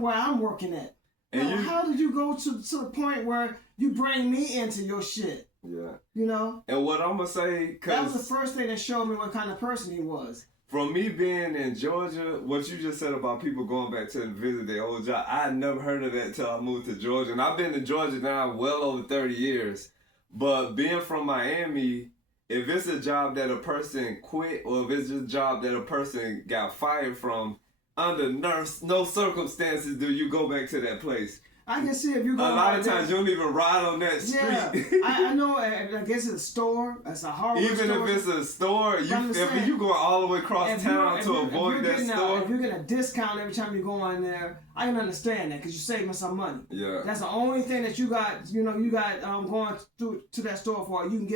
where I'm working at. And how did you go to the point where you bring me into your shit? Yeah. You know? And what I'm going to say, that was the first thing that showed me what kind of person he was. From me being in Georgia, what you just said about people going back to visit their old job, I had never heard of that until I moved to Georgia. And I've been in Georgia now well over 30 years. But being from Miami, if it's a job that a person quit, or if it's just a job that a person got fired from, under no circumstances do you go back to that place. I can see if you go. A lot of times you don't even ride on that street. Yeah, I know. I guess it's a store. It's a hardware store. Even if it's a store, if you going all the way across town to avoid that store. If you're getting a discount every time you go in there, I can understand that because you're saving some money. Yeah. That's the only thing that you got. You got going through to that store for. You can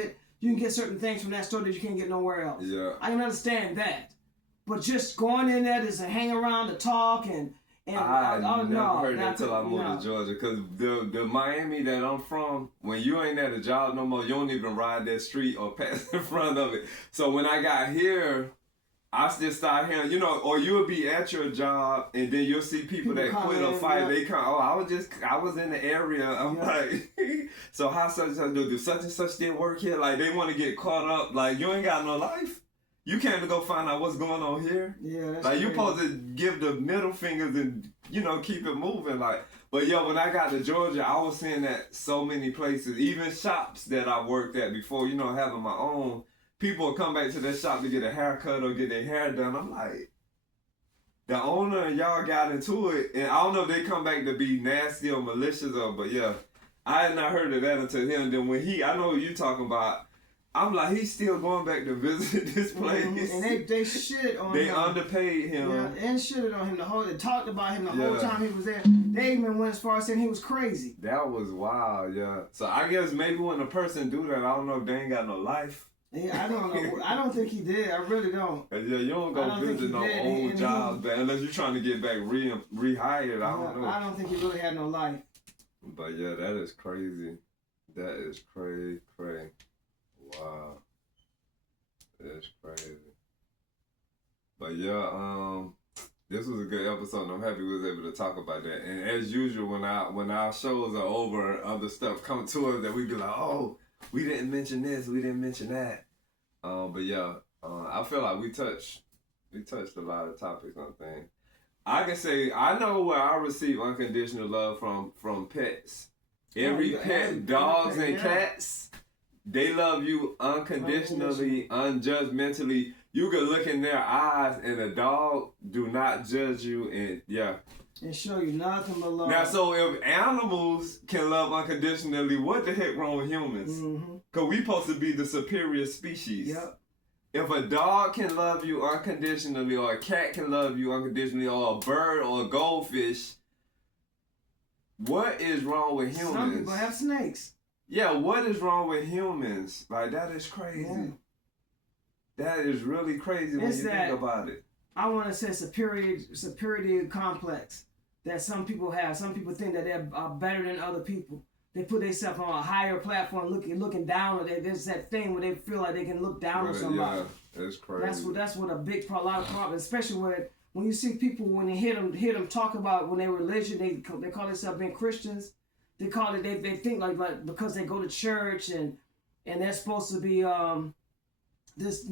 get certain things from that store that you can't get nowhere else. Yeah. I can understand that, but just going in there just to hang around to talk and I never heard that until I moved to Georgia, because the Miami that I'm from, when you ain't at a job no more, you don't even ride that street or pass in front of it. So when I got here, I just started hearing, or you'll be at your job and then you'll see people that quit or fight. Yeah. They come, I was in the area. I'm like, so how such and such do such and such still work here? Like, they want to get caught up. Like, you ain't got no life. You can't go find out what's going on here. Yeah, that's like, you supposed to give the middle fingers and, keep it moving. Like, but when I got to Georgia, I was seeing that so many places, even shops that I worked at before, having my own. People would come back to that shop to get a haircut or get their hair done. I'm like, the owner and y'all got into it, and I don't know if they come back to be nasty or malicious but yeah, I had not heard of that until him. Then when I know what you talking about. I'm like, he's still going back to visit this place. Mm-hmm. And they shit on him. They underpaid him. Yeah, and shitted on him they talked about him the whole time he was there. They even went as far as saying he was crazy. That was wild, yeah. So I guess maybe when a person do that, I don't know if they ain't got no life. Yeah, I don't know. I don't think he did. I really don't. Yeah, you don't go visit no old jobs, unless you're trying to get back rehired. I don't know. I don't think he really had no life. But yeah, that is crazy. That is crazy. Wow, that's crazy. But yeah, this was a good episode, and I'm happy we was able to talk about that. And as usual, when our shows are over, other stuff come to us that we be like, oh, we didn't mention this, we didn't mention that. But yeah, I feel like we touched a lot of topics on things. I can say I know where I receive unconditional love from pets. Every pet, dogs and cats. They love you unconditionally, unjudgmentally. You can look in their eyes, and a dog do not judge you, and show you nothing but love. Now, so if animals can love unconditionally, what the heck wrong with humans? Mm-hmm. Cause we supposed to be the superior species. Yep. if a dog can love you unconditionally, or a cat can love you unconditionally, or a bird or a goldfish, what is wrong with humans? Some people have snakes. Yeah, what is wrong with humans? Like, that is crazy. Yeah. That is really crazy when you think about it. I want to say superiority complex that some people have. Some people think that they're better than other people. They put themselves on a higher platform, looking down. Or there's that thing where they feel like they can look down on somebody. Yeah, that's crazy. That's what a lot of problems, especially when you see people, when they hear them talk about when they're religion, they call themselves being Christians. They call it, they think like because they go to church and they're supposed to be this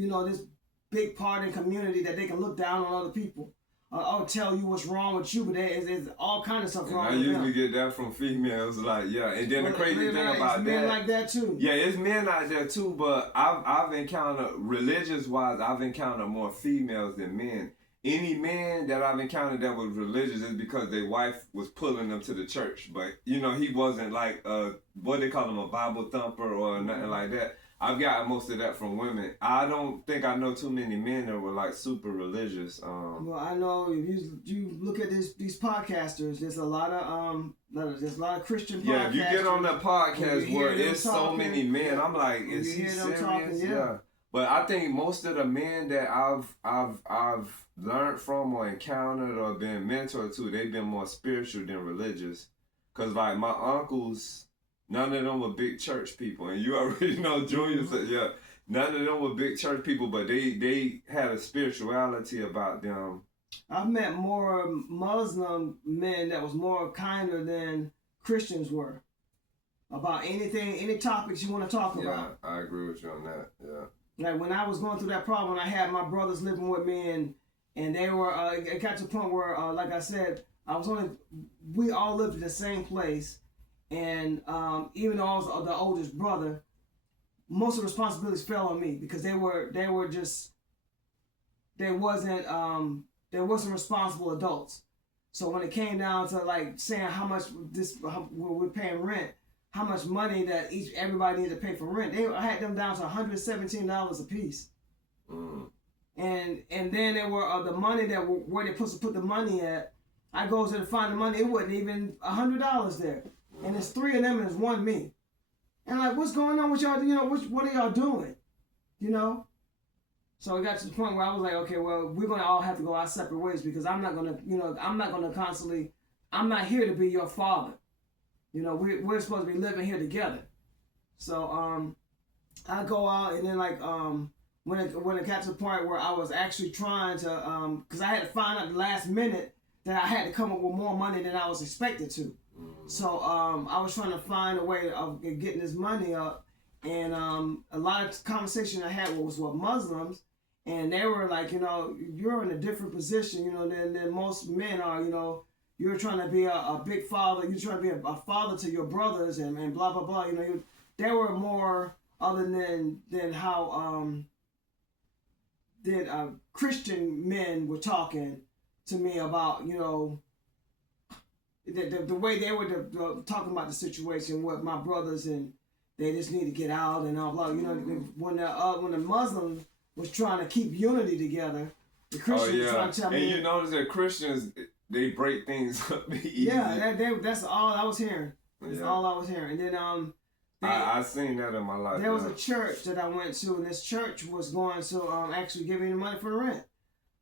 big part in community that they can look down on other people or tell you what's wrong with you, but there's all kind of stuff wrong with them. I usually get that from females, like, yeah. And then the crazy thing about men like that too. Yeah, it's men out there too, but I've encountered, religious-wise, I've encountered more females than men. Any man that I've encountered that was religious is because their wife was pulling them to the church. But, he wasn't like, what they call him, a Bible thumper or nothing like that. I've got most of that from women. I don't think I know too many men that were like super religious. Well, I know if you look at these podcasters, there's a lot of Christian podcasters. Yeah, if you get on that podcast where it's so many men, I'm like, is he serious? Yeah. But I think most of the men that I've learned from or encountered or been mentored to, they've been more spiritual than religious. Cause like my uncles, none of them were big church people, and you already know Junior said, yeah, none of them were big church people, but they had a spirituality about them. I've met more Muslim men that was more kinder than Christians were about anything, any topics you want to talk about. Yeah, I agree with you on that. Yeah. Like when I was going through that problem, I had my brothers living with me, and they were. It got to the point where, like I said, we all lived in the same place. And even though I was the oldest brother, most of the responsibilities fell on me because they wasn't responsible adults. So when it came down to like saying how much we're paying rent, how much money that everybody needed to pay for rent, I had them down to $117 a piece. Mm. And then there were the money where they supposed to put the money at. I goes there to find the money, it wasn't even $100 there. And there's 3 of them and there's 1 me. And like, what's going on with y'all? What are y'all doing? So it got to the point where I was like, okay, well, we're gonna all have to go our separate ways because I'm not gonna constantly. I'm not here to be your father. We're supposed to be living here together. So I go out and then like when it got to the point where I was actually trying to because I had to find out the last minute that I had to come up with more money than I was expected to. So I was trying to find a way of getting this money up, and a lot of conversation I had was with Muslims, and they were like, you're in a different position, than most men are. You're trying to be a big father. You're trying to be a father to your brothers, and blah blah blah. They were more other than how Christian men were talking to me about the way they were talking about the situation with my brothers, and they just need to get out and all blah. When the Muslims was trying to keep unity together, the Christians were trying to tell me. And you notice that Christians, they break things up easy. Yeah, that's all I was hearing. That's all I was hearing. And then I seen that in my life. There was a church that I went to, and this church was going to actually give me the money for the rent.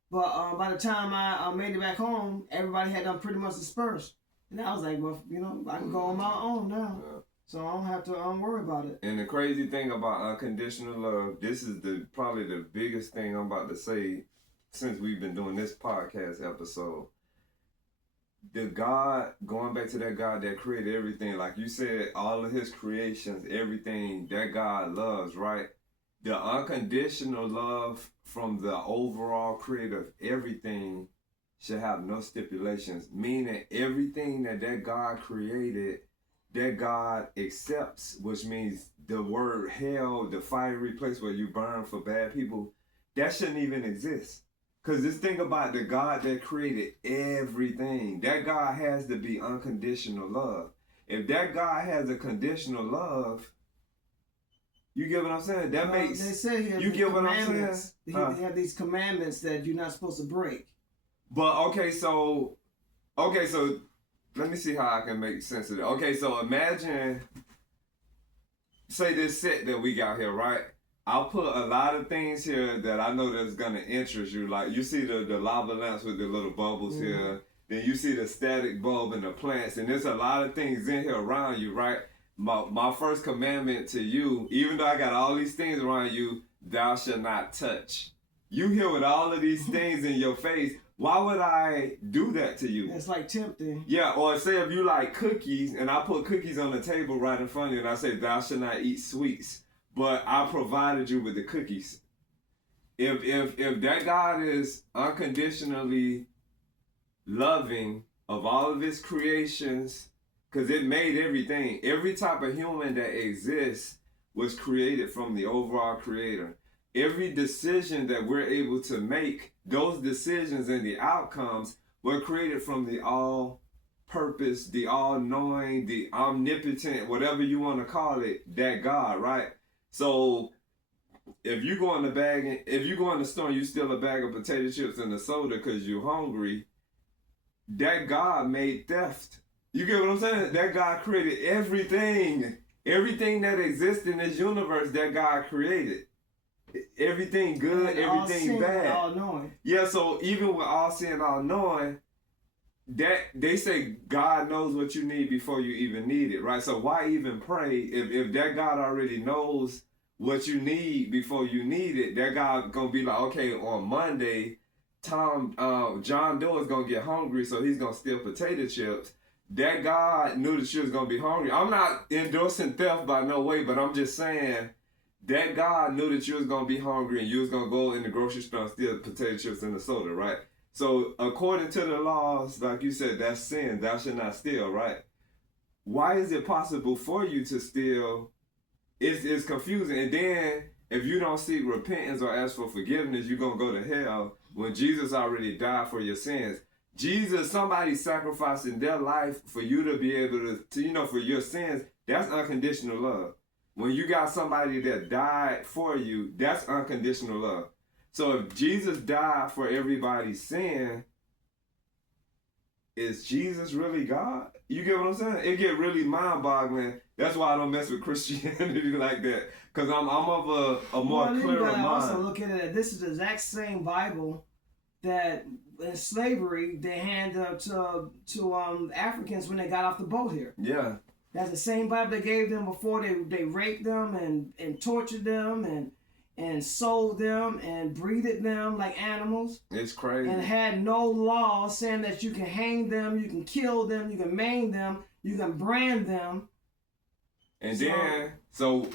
But by the time I made it back home, everybody had done pretty much dispersed. And I was like, well, I can go on my own now. Yeah. So I don't have to worry about it. And the crazy thing about unconditional love, this is probably the biggest thing I'm about to say since we've been doing this podcast episode. Going back to that God that created everything, like you said, all of his creations, everything that God loves, right? The unconditional love from the overall creator of everything should have no stipulations, meaning everything that God created, that God accepts, which means the word hell, the fiery place where you burn for bad people, that shouldn't even exist. Because just think about the God that created everything. That God has to be unconditional love. If that God has a conditional love, You get what I'm saying? That makes They say here you get what I'm saying? commandments. They have these commandments that you're not supposed to break. But okay, so let me see how I can make sense of it. Okay, so imagine, say this set that we got here, right? I'll put a lot of things here that I know that's gonna interest you. Like you see the lava lamps with the little bubbles here. Then you see the static bulb and the plants, and there's a lot of things in here around you, right? My first commandment to you, even though I got all these things around you, thou shalt not touch. You here with all of these things in your face. Why would I do that to you? It's like tempting. Yeah, or say if you like cookies, and I put cookies on the table right in front of you, and I say, thou shalt not eat sweets, but I provided you with the cookies. If that God is unconditionally loving of all of his creations, because it made everything, every type of human that exists was created from the overall creator. Every decision that we're able to make, those decisions and the outcomes were created from the all-purpose, the all-knowing, the omnipotent, whatever you want to call it, that God, right? So if you go in the store and you steal a bag of potato chips and a soda because you're hungry, that God made theft. You get what I'm saying? That God created everything. Everything that exists in this universe, that God created. Everything good, everything bad. All knowing. Yeah, so even with all seeing, all knowing, that they say God knows what you need before you even need it, right? So why even pray if that God already knows what you need before you need it? That God gonna be like, okay, on Monday, John Doe is gonna get hungry, so he's gonna steal potato chips. That God knew that you was gonna be hungry. I'm not endorsing theft by no way, but I'm just saying that God knew that you was gonna be hungry and you was gonna go in the grocery store and steal potato chips and the soda, right? So according to the laws, like you said, that's sin. Thou shalt not steal, right? Why is it possible for you to steal? It's confusing. And then if you don't seek repentance or ask for forgiveness, you're gonna go to hell when Jesus already died for your sins. Somebody sacrificing their life for you to be able to for your sins, that's unconditional love. When you got somebody that died for you, that's unconditional love. So if Jesus died for everybody's sin, is Jesus really God? You get what I'm saying? It get really mind-boggling. That's why I don't mess with Christianity like that. Because I'm of a more clearer mind. Also look at it. This is the exact same Bible that in slavery they handed up to Africans when they got off the boat here. Yeah. That's the same Bible they gave them before they raped them and tortured them and sold them and breeded them like animals. It's crazy. And had no law saying that you can hang them, you can kill them, you can maim them, you can brand them. And so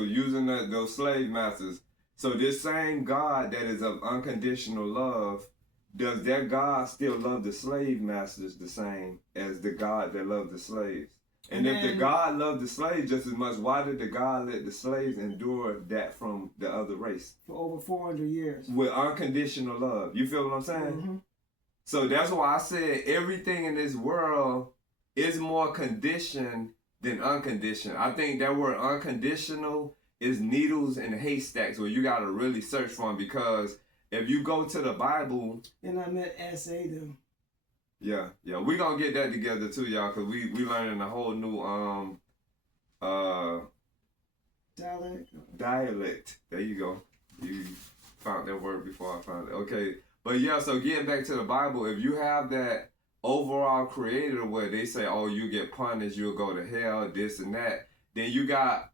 using those slave masters, so this same God that is of unconditional love, does that God still love the slave masters the same as the God that loved the slaves? And if the God loved the slaves just as much, why did the God let the slaves endure that from the other race? For over 400 years. With unconditional love. You feel what I'm saying? Mm-hmm. So that's why I said everything in this world is more conditioned than unconditional. I think that word unconditional is needles and haystacks where you got to really search for them, because if you go to the Bible... And I meant S.A. them. Yeah. We're going to get that together too, y'all, because we learning a whole new dialect. There you go. You found that word before I found it. Okay. But yeah, so getting back to the Bible, if you have that overall creator where they say, oh, you get punished, you'll go to hell, this and that, then you got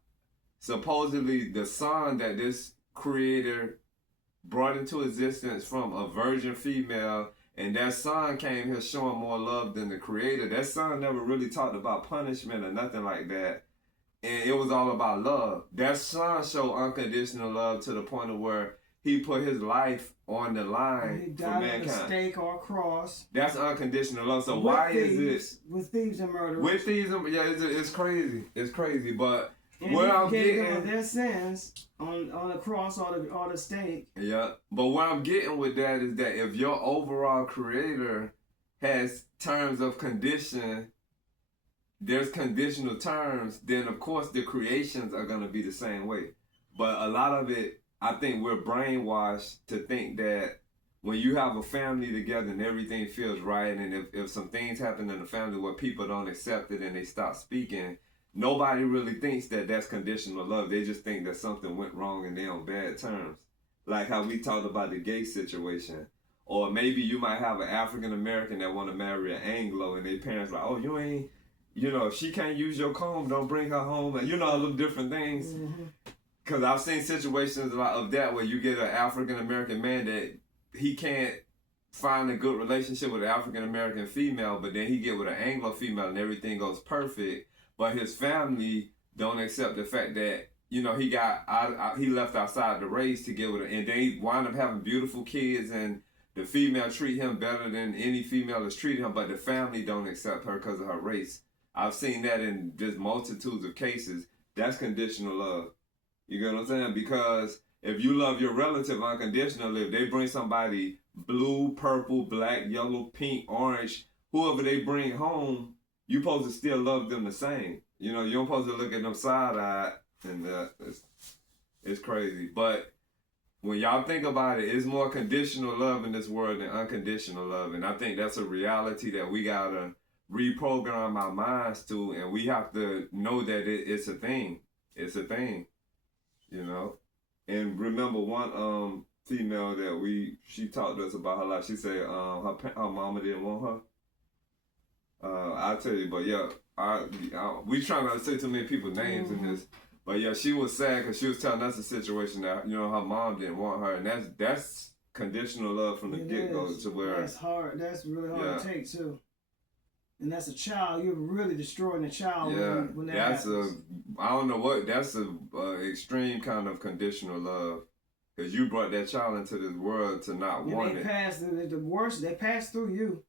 supposedly the son that this creator brought into existence from a virgin female. And that son came here showing more love than the creator. That son never really talked about punishment or nothing like that. And it was all about love. That son showed unconditional love to the point of where he put his life on the line for mankind. He died on a stake or a cross. That's unconditional love. So why is it... With thieves and murderers. With thieves and... Yeah, it's crazy. It's crazy. But and what I'm getting... them their sins on the cross or the stake. Yeah. But what I'm getting with that is that if your overall creator has terms of condition there's conditional terms, then of course the creations are gonna be the same way. But a lot of it, I think we're brainwashed to think that when you have a family together and everything feels right, and if some things happen in the family where people don't accept it and they stop speaking, nobody really thinks that that's conditional love. They just think that something went wrong and they're on bad terms. Like how we talked about the gay situation. Or maybe you might have an African American that want to marry an Anglo and their parents like, oh, you ain't, if she can't use your comb, don't bring her home. And little different things. Because I've seen situations of that where you get an African American man that he can't find a good relationship with an African American female, but then he get with an Anglo female and everything goes perfect. But his family don't accept the fact that he got he left outside the race to get with her, and they wind up having beautiful kids, and the female treat him better than any female is treating him, but the family don't accept her because of her race. I've seen that in just multitudes of cases. That's conditional love. You get what I'm saying? Because if you love your relative unconditionally, if they bring somebody blue, purple, black, yellow, pink, orange, whoever they bring home, you're supposed to still love them the same. You're not supposed to look at them side-eyed, and it's crazy. But when y'all think about it, it's more conditional love in this world than unconditional love. And I think that's a reality that we got to reprogram our minds to, and we have to know that it's a thing. It's a thing, And remember one female that she talked to us about her life. She said her mama didn't want her. I'll tell you, but yeah, we trying not to say too many people's names in this. But yeah, she was sad because she was telling us a situation that her mom didn't want her, and that's conditional love from the get-go to where that's hard. That's really hard to take too. And that's a child. You're really destroying the child. Yeah, when that happens. I don't know what. That's a extreme kind of conditional love, because you brought that child into this world to not want it. The worst. They pass through you.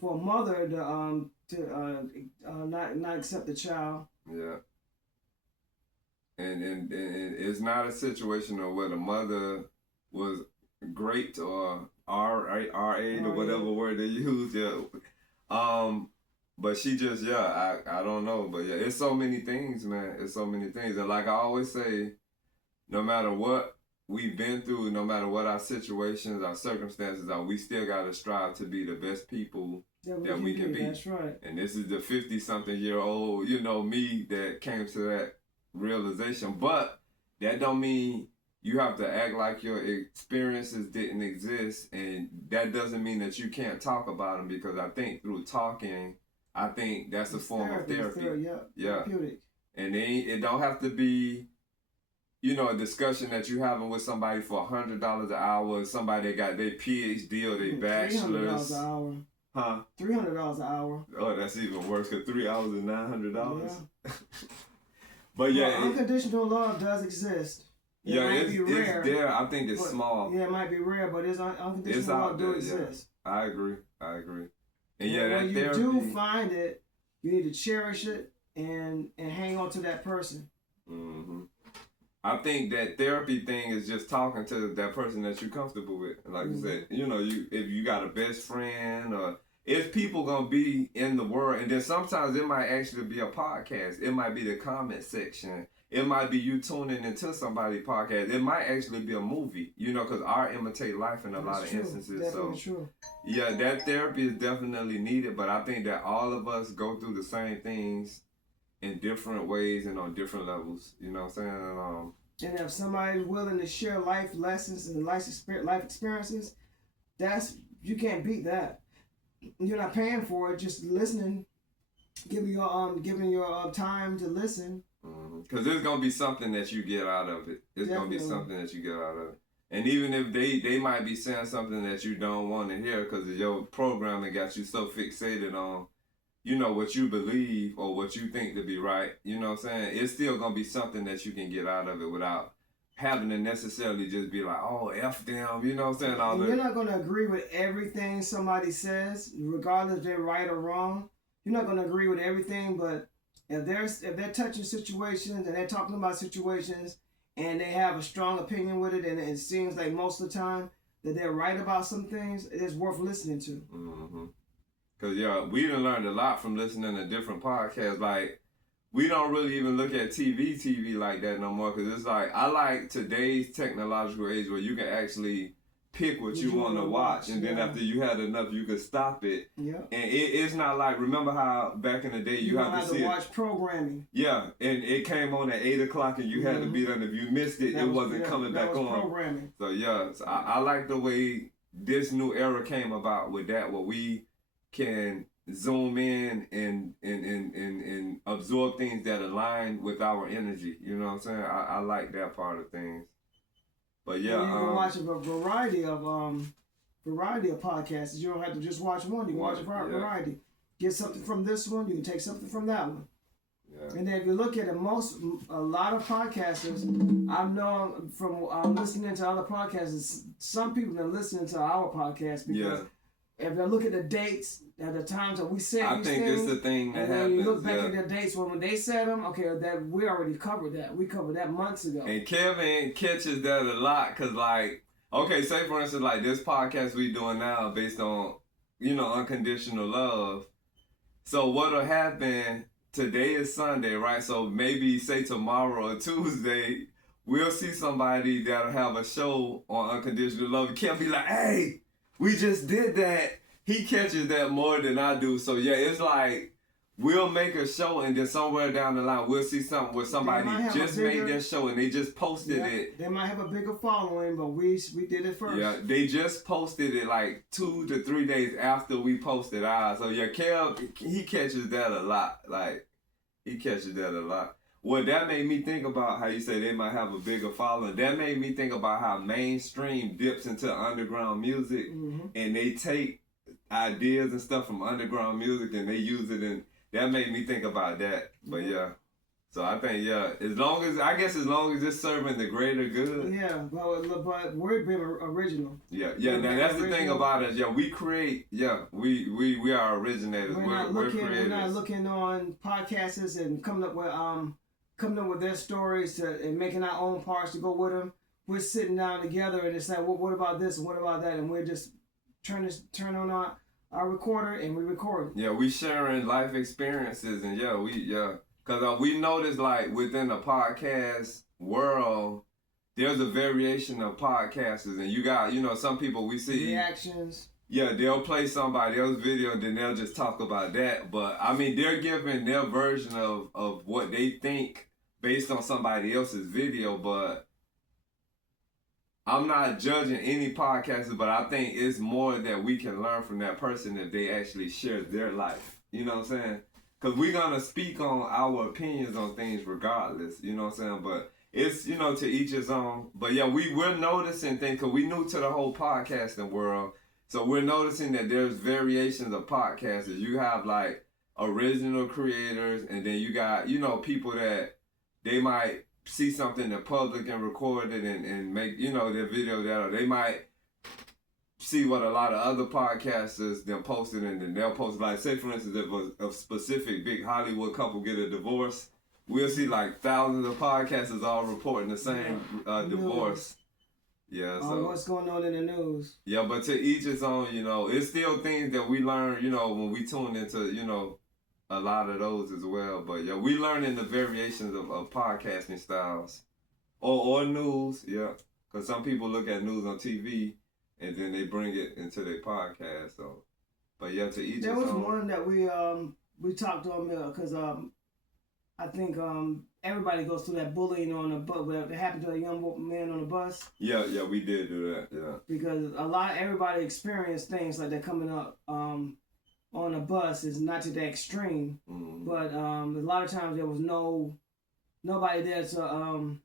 For a mother to not accept the child. Yeah. And it's not a situation where the mother was great or R8 or whatever word they use. Yeah. But she just, I don't know. But yeah, it's so many things, man. It's so many things. And like I always say, no matter what we've been through, no matter what our situations, our circumstances are, we still got to strive to be the best people that we can be. That's right. And this is the 50-something-year-old, me that came to that realization. But that don't mean you have to act like your experiences didn't exist, and that doesn't mean that you can't talk about them, because I think through talking, I think that's a form of therapy. Yeah. Therapeutic. And it don't have to be, a discussion that you're having with somebody for $100 an hour, somebody that got their PhD or their bachelor's. $300 an hour. Huh? $300 an hour. Oh, that's even worse, because 3 hours is $900. Yeah. But yeah, unconditional love does exist. It might be rare. It's there. I think it's small. Yeah, it might be rare, but unconditional love do exist. Yeah. I agree. And when you do find it, you need to cherish it and hang on to that person. Mm-hmm. I think that therapy thing is just talking to that person that you're comfortable with. Like you said, if you got a best friend, or if people gonna be in the world, and then sometimes it might actually be a podcast. It might be the comment section. It might be you tuning into somebody's podcast. It might actually be a movie, because art imitate life in a lot of instances. Definitely true. Yeah, that therapy is definitely needed, but I think that all of us go through the same things in different ways and on different levels. You know what I'm saying? And if somebody's willing to share life lessons and life experiences, you can't beat that. You're not paying for it, just listening, giving your time to listen. Because there's gonna be something that you get out of it. There's gonna be something that you get out of it. And even if they might be saying something that you don't want to hear because of your programming got you so fixated on, what you believe or what you think to be right, you know what I'm saying? It's still going to be something that you can get out of it without having to necessarily just be like, oh, F them, you know what I'm saying? You're not going to agree with everything somebody says, regardless if they're right or wrong. You're not going to agree with everything, but if they're touching situations and they're talking about situations and they have a strong opinion with it, and it seems like most of the time that they're right about some things, it's worth listening to. Mm-hmm. Cause we done learned a lot from listening to different podcasts. Like, we don't really even look at TV like that no more. Cause it's like, I like today's technological age where you can actually pick what you want to watch, and then after you had enough, you could stop it. Yeah. And it's not like, remember how back in the day you had to see watch programming. Yeah, and it came on at 8 o'clock, and you had to be done. If you missed it, it wasn't coming back on. Programming. So so I like the way this new era came about with that, where we can zoom in and absorb things that align with our energy. You know what I'm saying? I like that part of things. But yeah, you can watch a variety of podcasts. You don't have to just watch one. You can watch a variety. Get something from this one. You can take something from that one. Yeah. And then if you look at it, a lot of podcasters, I've known from listening to other podcasters, some people have been listening to our podcast because if you look at the dates at the times that we said I think it's the thing that happens. You look back at the dates when they said them, okay, that we already covered that. We covered that months ago. And Kevin catches that a lot because, like, okay, say for instance, like this podcast we doing now based on, unconditional love. So what'll happen, today is Sunday, right? So maybe say tomorrow or Tuesday, we'll see somebody that'll have a show on unconditional love. Kim be like, hey, we just did that. He catches that more than I do. So yeah, it's like we'll make a show and then somewhere down the line we'll see something where somebody just made their show and they just posted it. They might have a bigger following, but we did it first. Yeah, they just posted it like 2 to 3 days after we posted ours. So yeah, Kel, he catches that a lot. Like, he catches that a lot. Well, that made me think about how you say they might have a bigger following. That made me think about how mainstream dips into underground music, and they take ideas and stuff from underground music and they use it, and that made me think about that. But so I think as long as it's serving the greater good. Yeah, but we're being original. Yeah. Now that's the thing about us. Yeah, we create. Yeah, we are originators. We're creators. We're not looking on podcasts and coming up with their stories and making our own parts to go with them. We're sitting down together and it's like, well, what about this and what about that, and we're just turn on our recorder and we record. Yeah, we sharing life experiences, and because we noticed, like, within the podcast world, there's a variation of podcasters, and you got, some people we see reactions. Yeah, they'll play somebody else's video and then they'll just talk about that. But I mean, they're giving their version of what they think based on somebody else's video. But I'm not judging any podcasters, but I think it's more that we can learn from that person if they actually share their life. You know what I'm saying? Because we're going to speak on our opinions on things regardless. You know what I'm saying? But it's, to each his own. But yeah, we're noticing things because we new to the whole podcasting world. So we're noticing that there's variations of podcasters. You have like original creators, and then you got, people that they might see something in public and record it and make, their video that, or they might see what a lot of other podcasters then posted, and then they'll post, like, say for instance, if a specific big Hollywood couple get a divorce, we'll see like thousands of podcasters all reporting the same divorce. Yeah, so what's going on in the news? Yeah, but to each his own. It's still things that we learn. When we tune into a lot of those as well. But yeah, we learning the variations of podcasting styles, or news. Yeah, because some people look at news on TV and then they bring it into their podcast. So, but yeah, to each his own. There was one that we talked on because I think everybody goes through that bullying on the bus. What happened to a young man on the bus? Yeah, we did do that. Yeah. Because everybody experienced things like that coming up on a bus. Is not to the extreme, but a lot of times there was nobody there to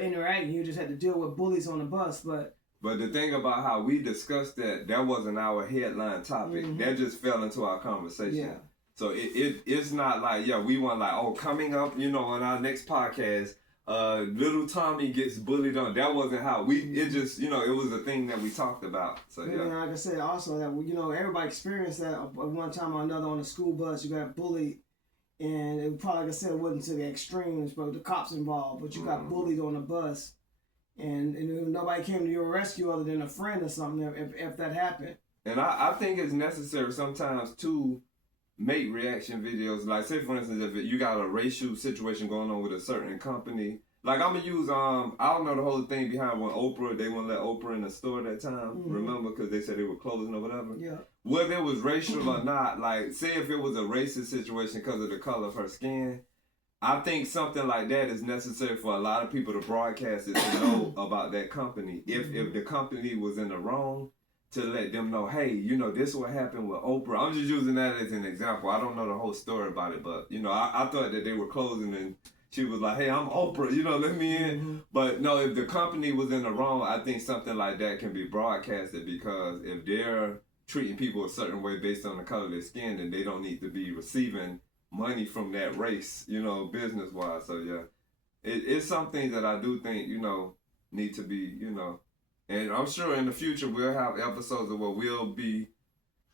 interact. You just had to deal with bullies on the bus, But the thing about how we discussed that wasn't our headline topic. That just fell into our conversation. Yeah. So it's not like, we want like, coming up, on our next podcast, little Tommy gets bullied on. That wasn't how it just, it was a thing that we talked about. So yeah. And like I said, also that, everybody experienced that at one time or another on a school bus. You got bullied, and it probably, like I said, it wasn't to the extremes, but the cops involved, but you got bullied on the bus, and nobody came to your rescue other than a friend or something if that happened. And I think it's necessary sometimes to make reaction videos. Like, say for instance, if you got a racial situation going on with a certain company, like I'm gonna use I don't know the whole thing behind when Oprah, they wouldn't let Oprah in the store that time. Remember, because they said they were closing or whatever. Yeah. Whether it was racial or not, like say if it was a racist situation because of the color of her skin, I think something like that is necessary for a lot of people to broadcast it to know about that company. If the company was in the wrong, to let them know, hey, you know, this is what happened with Oprah. I'm just using that as an example. I don't know the whole story about it, but, you know, I thought that they were closing and she was like, hey, I'm Oprah, you know, let me in. But no, if the company was in the wrong, I think something like that can be broadcasted, because if they're treating people a certain way based on the color of their skin, then they don't need to be receiving money from that race, you know, business-wise. So, yeah, it's some things that I do think, you know, need to be, you know, and I'm sure in the future we'll have episodes where we'll be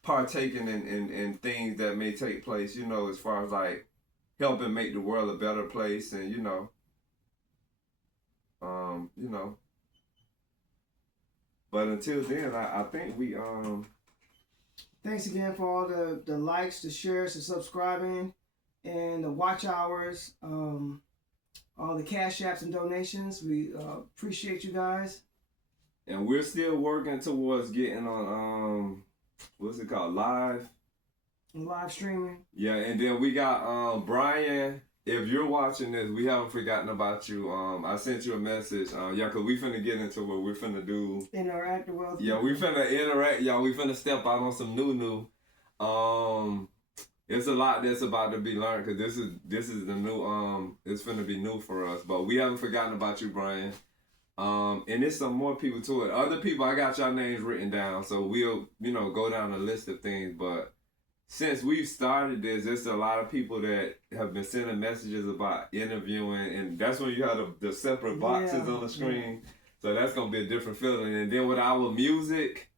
partaking in things that may take place, you know, as far as like helping make the world a better place, and you know. But until then, I think we Thanks again for all the likes, the shares, the subscribing, and the watch hours, all the cash apps and donations. We appreciate you guys. And we're still working towards getting on what's it called, live Streaming. Yeah, and then we got Brian. If you're watching this, we haven't forgotten about you. I sent you a message. Yeah, cause we finna get into what we're finna do. Interact with. Yeah, we finna interact. Y'all, we finna step out on some new. It's a lot that's about to be learned, cause this is the new. It's finna be new for us. But we haven't forgotten about you, Brian. And there's some more people to it. Other people, I got y'all names written down, so we'll, you know, go down a list of things. But since we've started this, there's a lot of people that have been sending messages about interviewing, and that's when you have the separate boxes on the screen. So that's gonna be a different feeling. And then with our music,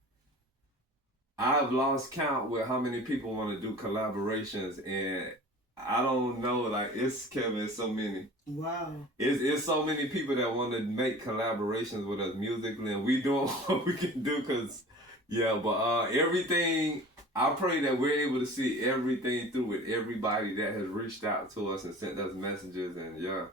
I've lost count with how many people want to do collaborations, and I don't know, like it's so many. Wow. It's so many people that want to make collaborations with us musically, and we doing what we can do, cause everything. I pray that we're able to see everything through with everybody that has reached out to us and sent us messages, and yeah,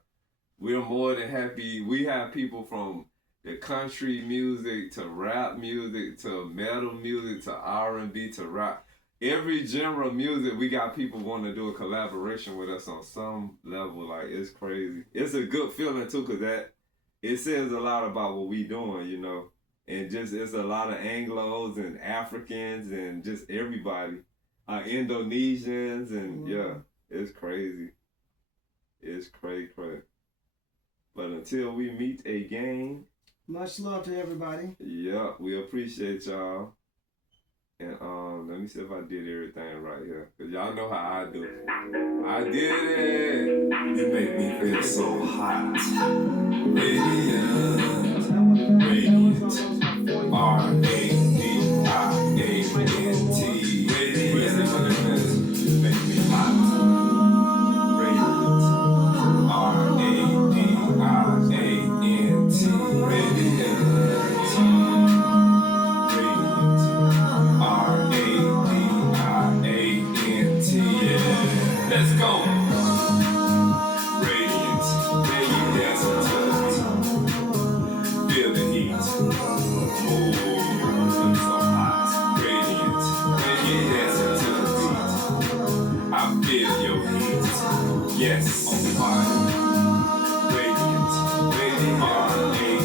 we're more than happy. We have people from the country music to rap music to metal music to R&B to rock. Every genre of music, we got people wanting to do a collaboration with us on some level. Like, it's crazy. It's a good feeling too, cause that it says a lot about what we doing, you know. And just it's a lot of Anglos and Africans and just everybody, Indonesians, and yeah, it's crazy. It's crazy. But until we meet again, much love to everybody. Yeah, we appreciate y'all. And let me see if I did everything right here, cause y'all know how I do it. I did it. You make me feel so hot. Radiant. R-A-D-I-A-N-T. You make me hot. Radiant. R-A-D-I-A-N-T. Radiant. R-A-D-I-A-N-T. Yeah. Let's go. Radiant. Radiant dancing to the beat. Feel the heat. So hot. Radiant. Radiant dancing to the beat. I feel your heat. Yes. On fire. Radiant. Radiant. R-A-D-I-A-N-T.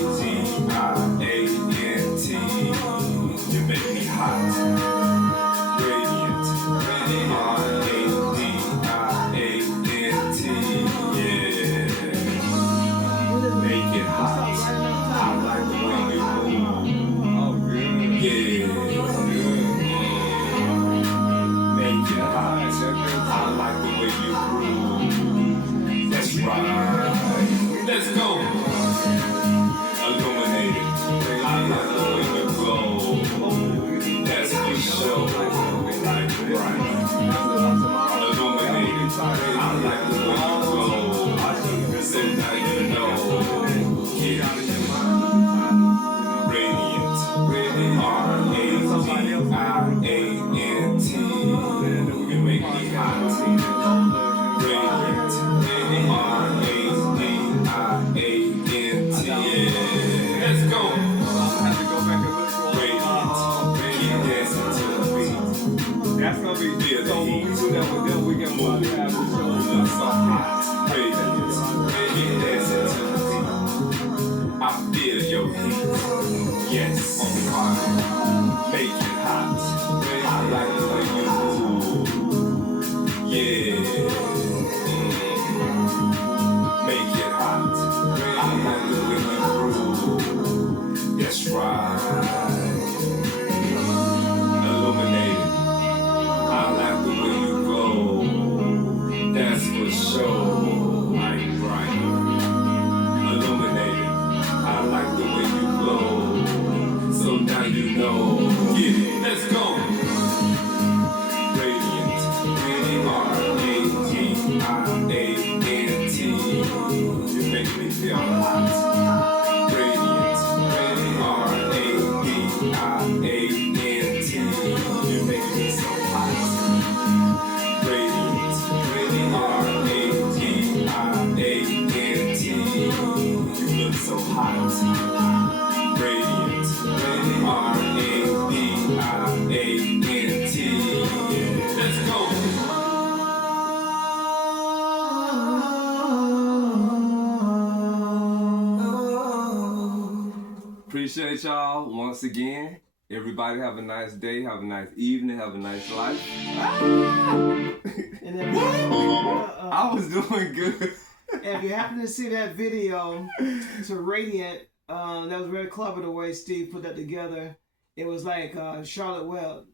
You make me hot. Radiant. Radiant. R-A-D-I-A-N-T. Yeah. Make it hot. I like the way you move. go. I have to go back and look for Keep dancing to the beat. That's gonna be Feel the so when we heat. do that with them, we can probably have the show. Look so hot. Radiant. Keep dancing to the beat. I feel your heat. Yes, on fire. Make it hot. I like the way you move. Yeah. Make it hot. I like the way you groove. That's right. Illuminated. I like the way you glow. That's for sure. Like bright. Illuminated. I like the way you glow. So now you know. Get it. Let's go. Radiant. R-A-D-I-A-N-T. You make me feel hot. Radiant. R-A-D-I-A-N-T. You make me so hot. Radiant. R-A-D-I-A-N-T. You look so hot. Radiant. R-A-D-I-A-N-T. Let's go. Appreciate y'all once again. Everybody have a nice day, have a nice evening, have a nice life. And then, I was doing good. if you happen to see that video to Radiant, that was very clever the way Steve put that together. It was like Charlotte Webb.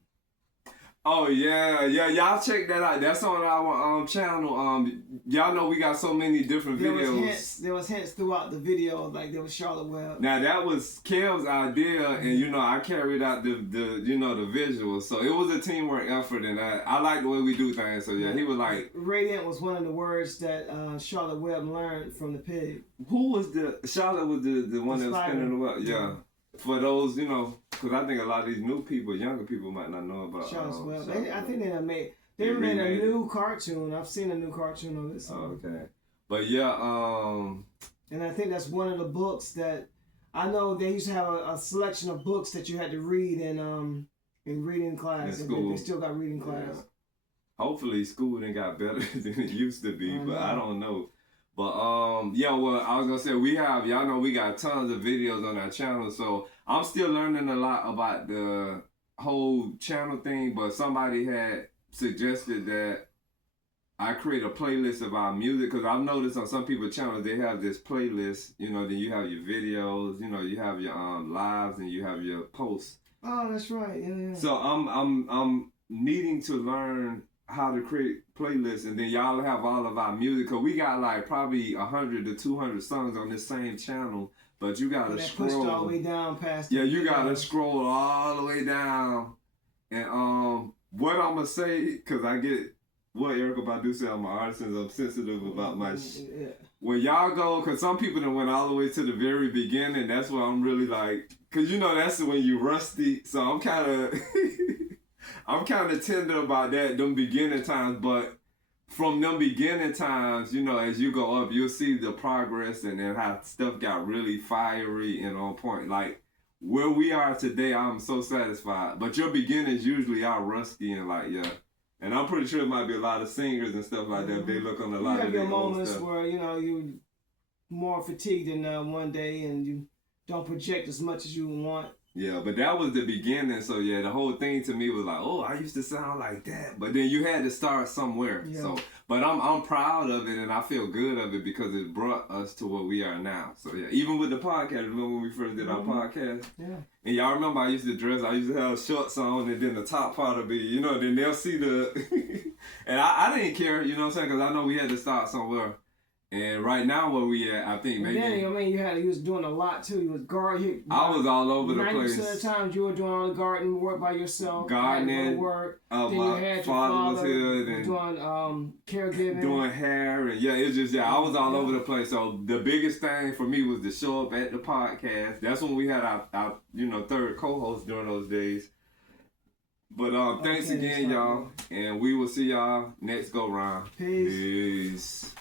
Oh yeah, y'all check that out. That's on our channel. Y'all know we got so many different videos. There was hints throughout the video, like there was Charlotte Webb. Now that was Kev's idea, and I carried out the visuals. So it was a teamwork effort, and I like the way we do things. So yeah, he was like, Radiant was one of the words that Charlotte Webb learned from the pig. who was Charlotte was the one that was spider. spinning the web. Yeah. For those, because I think a lot of these new people, younger people might not know about Charlotte Webb. Charlotte I think they They made a remade new cartoon. I've seen a new cartoon on this. Okay. But yeah, And I think that's one of the books that I know they used to have a selection of books that you had to read in reading class. In school. They still got reading class. Yeah. Hopefully school done got better than it used to be, but I don't know. But yeah, well, I was gonna say y'all know we got tons of videos on our channel, so I'm still learning a lot about the whole channel thing. But somebody had suggested that I create a playlist of our music, because I've noticed on some people's channels they have this playlist. Then you have your videos, you have your lives, and you have your posts. Oh, that's right. Yeah. So I'm needing to learn how to create playlists, and then y'all have all of our music, because we got like probably 100 to 200 songs on this same channel, but you gotta scroll pushed all the way down past. Yeah, you gotta scroll all the way down. And what I'm gonna say, because I get what Erykah Badu said, I'm an artist and I'm sensitive about my when y'all go, because some people that went all the way to the very beginning, that's where I'm really like, because that's when you rusty, so I'm kind of I'm kind of tender about them beginning times. But from them beginning times, as you go up, you'll see the progress, and then how stuff got really fiery and on point. Like where we are today, I'm so satisfied. But your beginnings usually are rusty and like, yeah. And I'm pretty sure it might be a lot of singers and stuff like that. They look on a lot of their old moments stuff. where you're more fatigued than one day, and you don't project as much as you want. Yeah, but that was the beginning. So yeah, the whole thing to me was like, oh, I used to sound like that. But then you had to start somewhere. Yeah. So, but I'm proud of it, and I feel good of it, because it brought us to where we are now. So yeah, even with the podcast, remember when we first did our podcast? Yeah. And y'all remember I used to have shorts on, and then the top part would be, then they'll see the, and I didn't care, you know what I'm saying? Because I know we had to start somewhere. And right now where we at, I think maybe. And then, you was doing a lot too. You was guarding. I was all over the place. 90% of the times you were doing all the garden work by yourself. Gardening. Work. Then you My had your father was here, and doing caregiving. doing hair, and yeah, it's just, I was all over the place. So the biggest thing for me was to show up at the podcast. That's when we had our third co-host during those days. But thanks again, y'all, and we will see y'all next go round. Peace. Peace.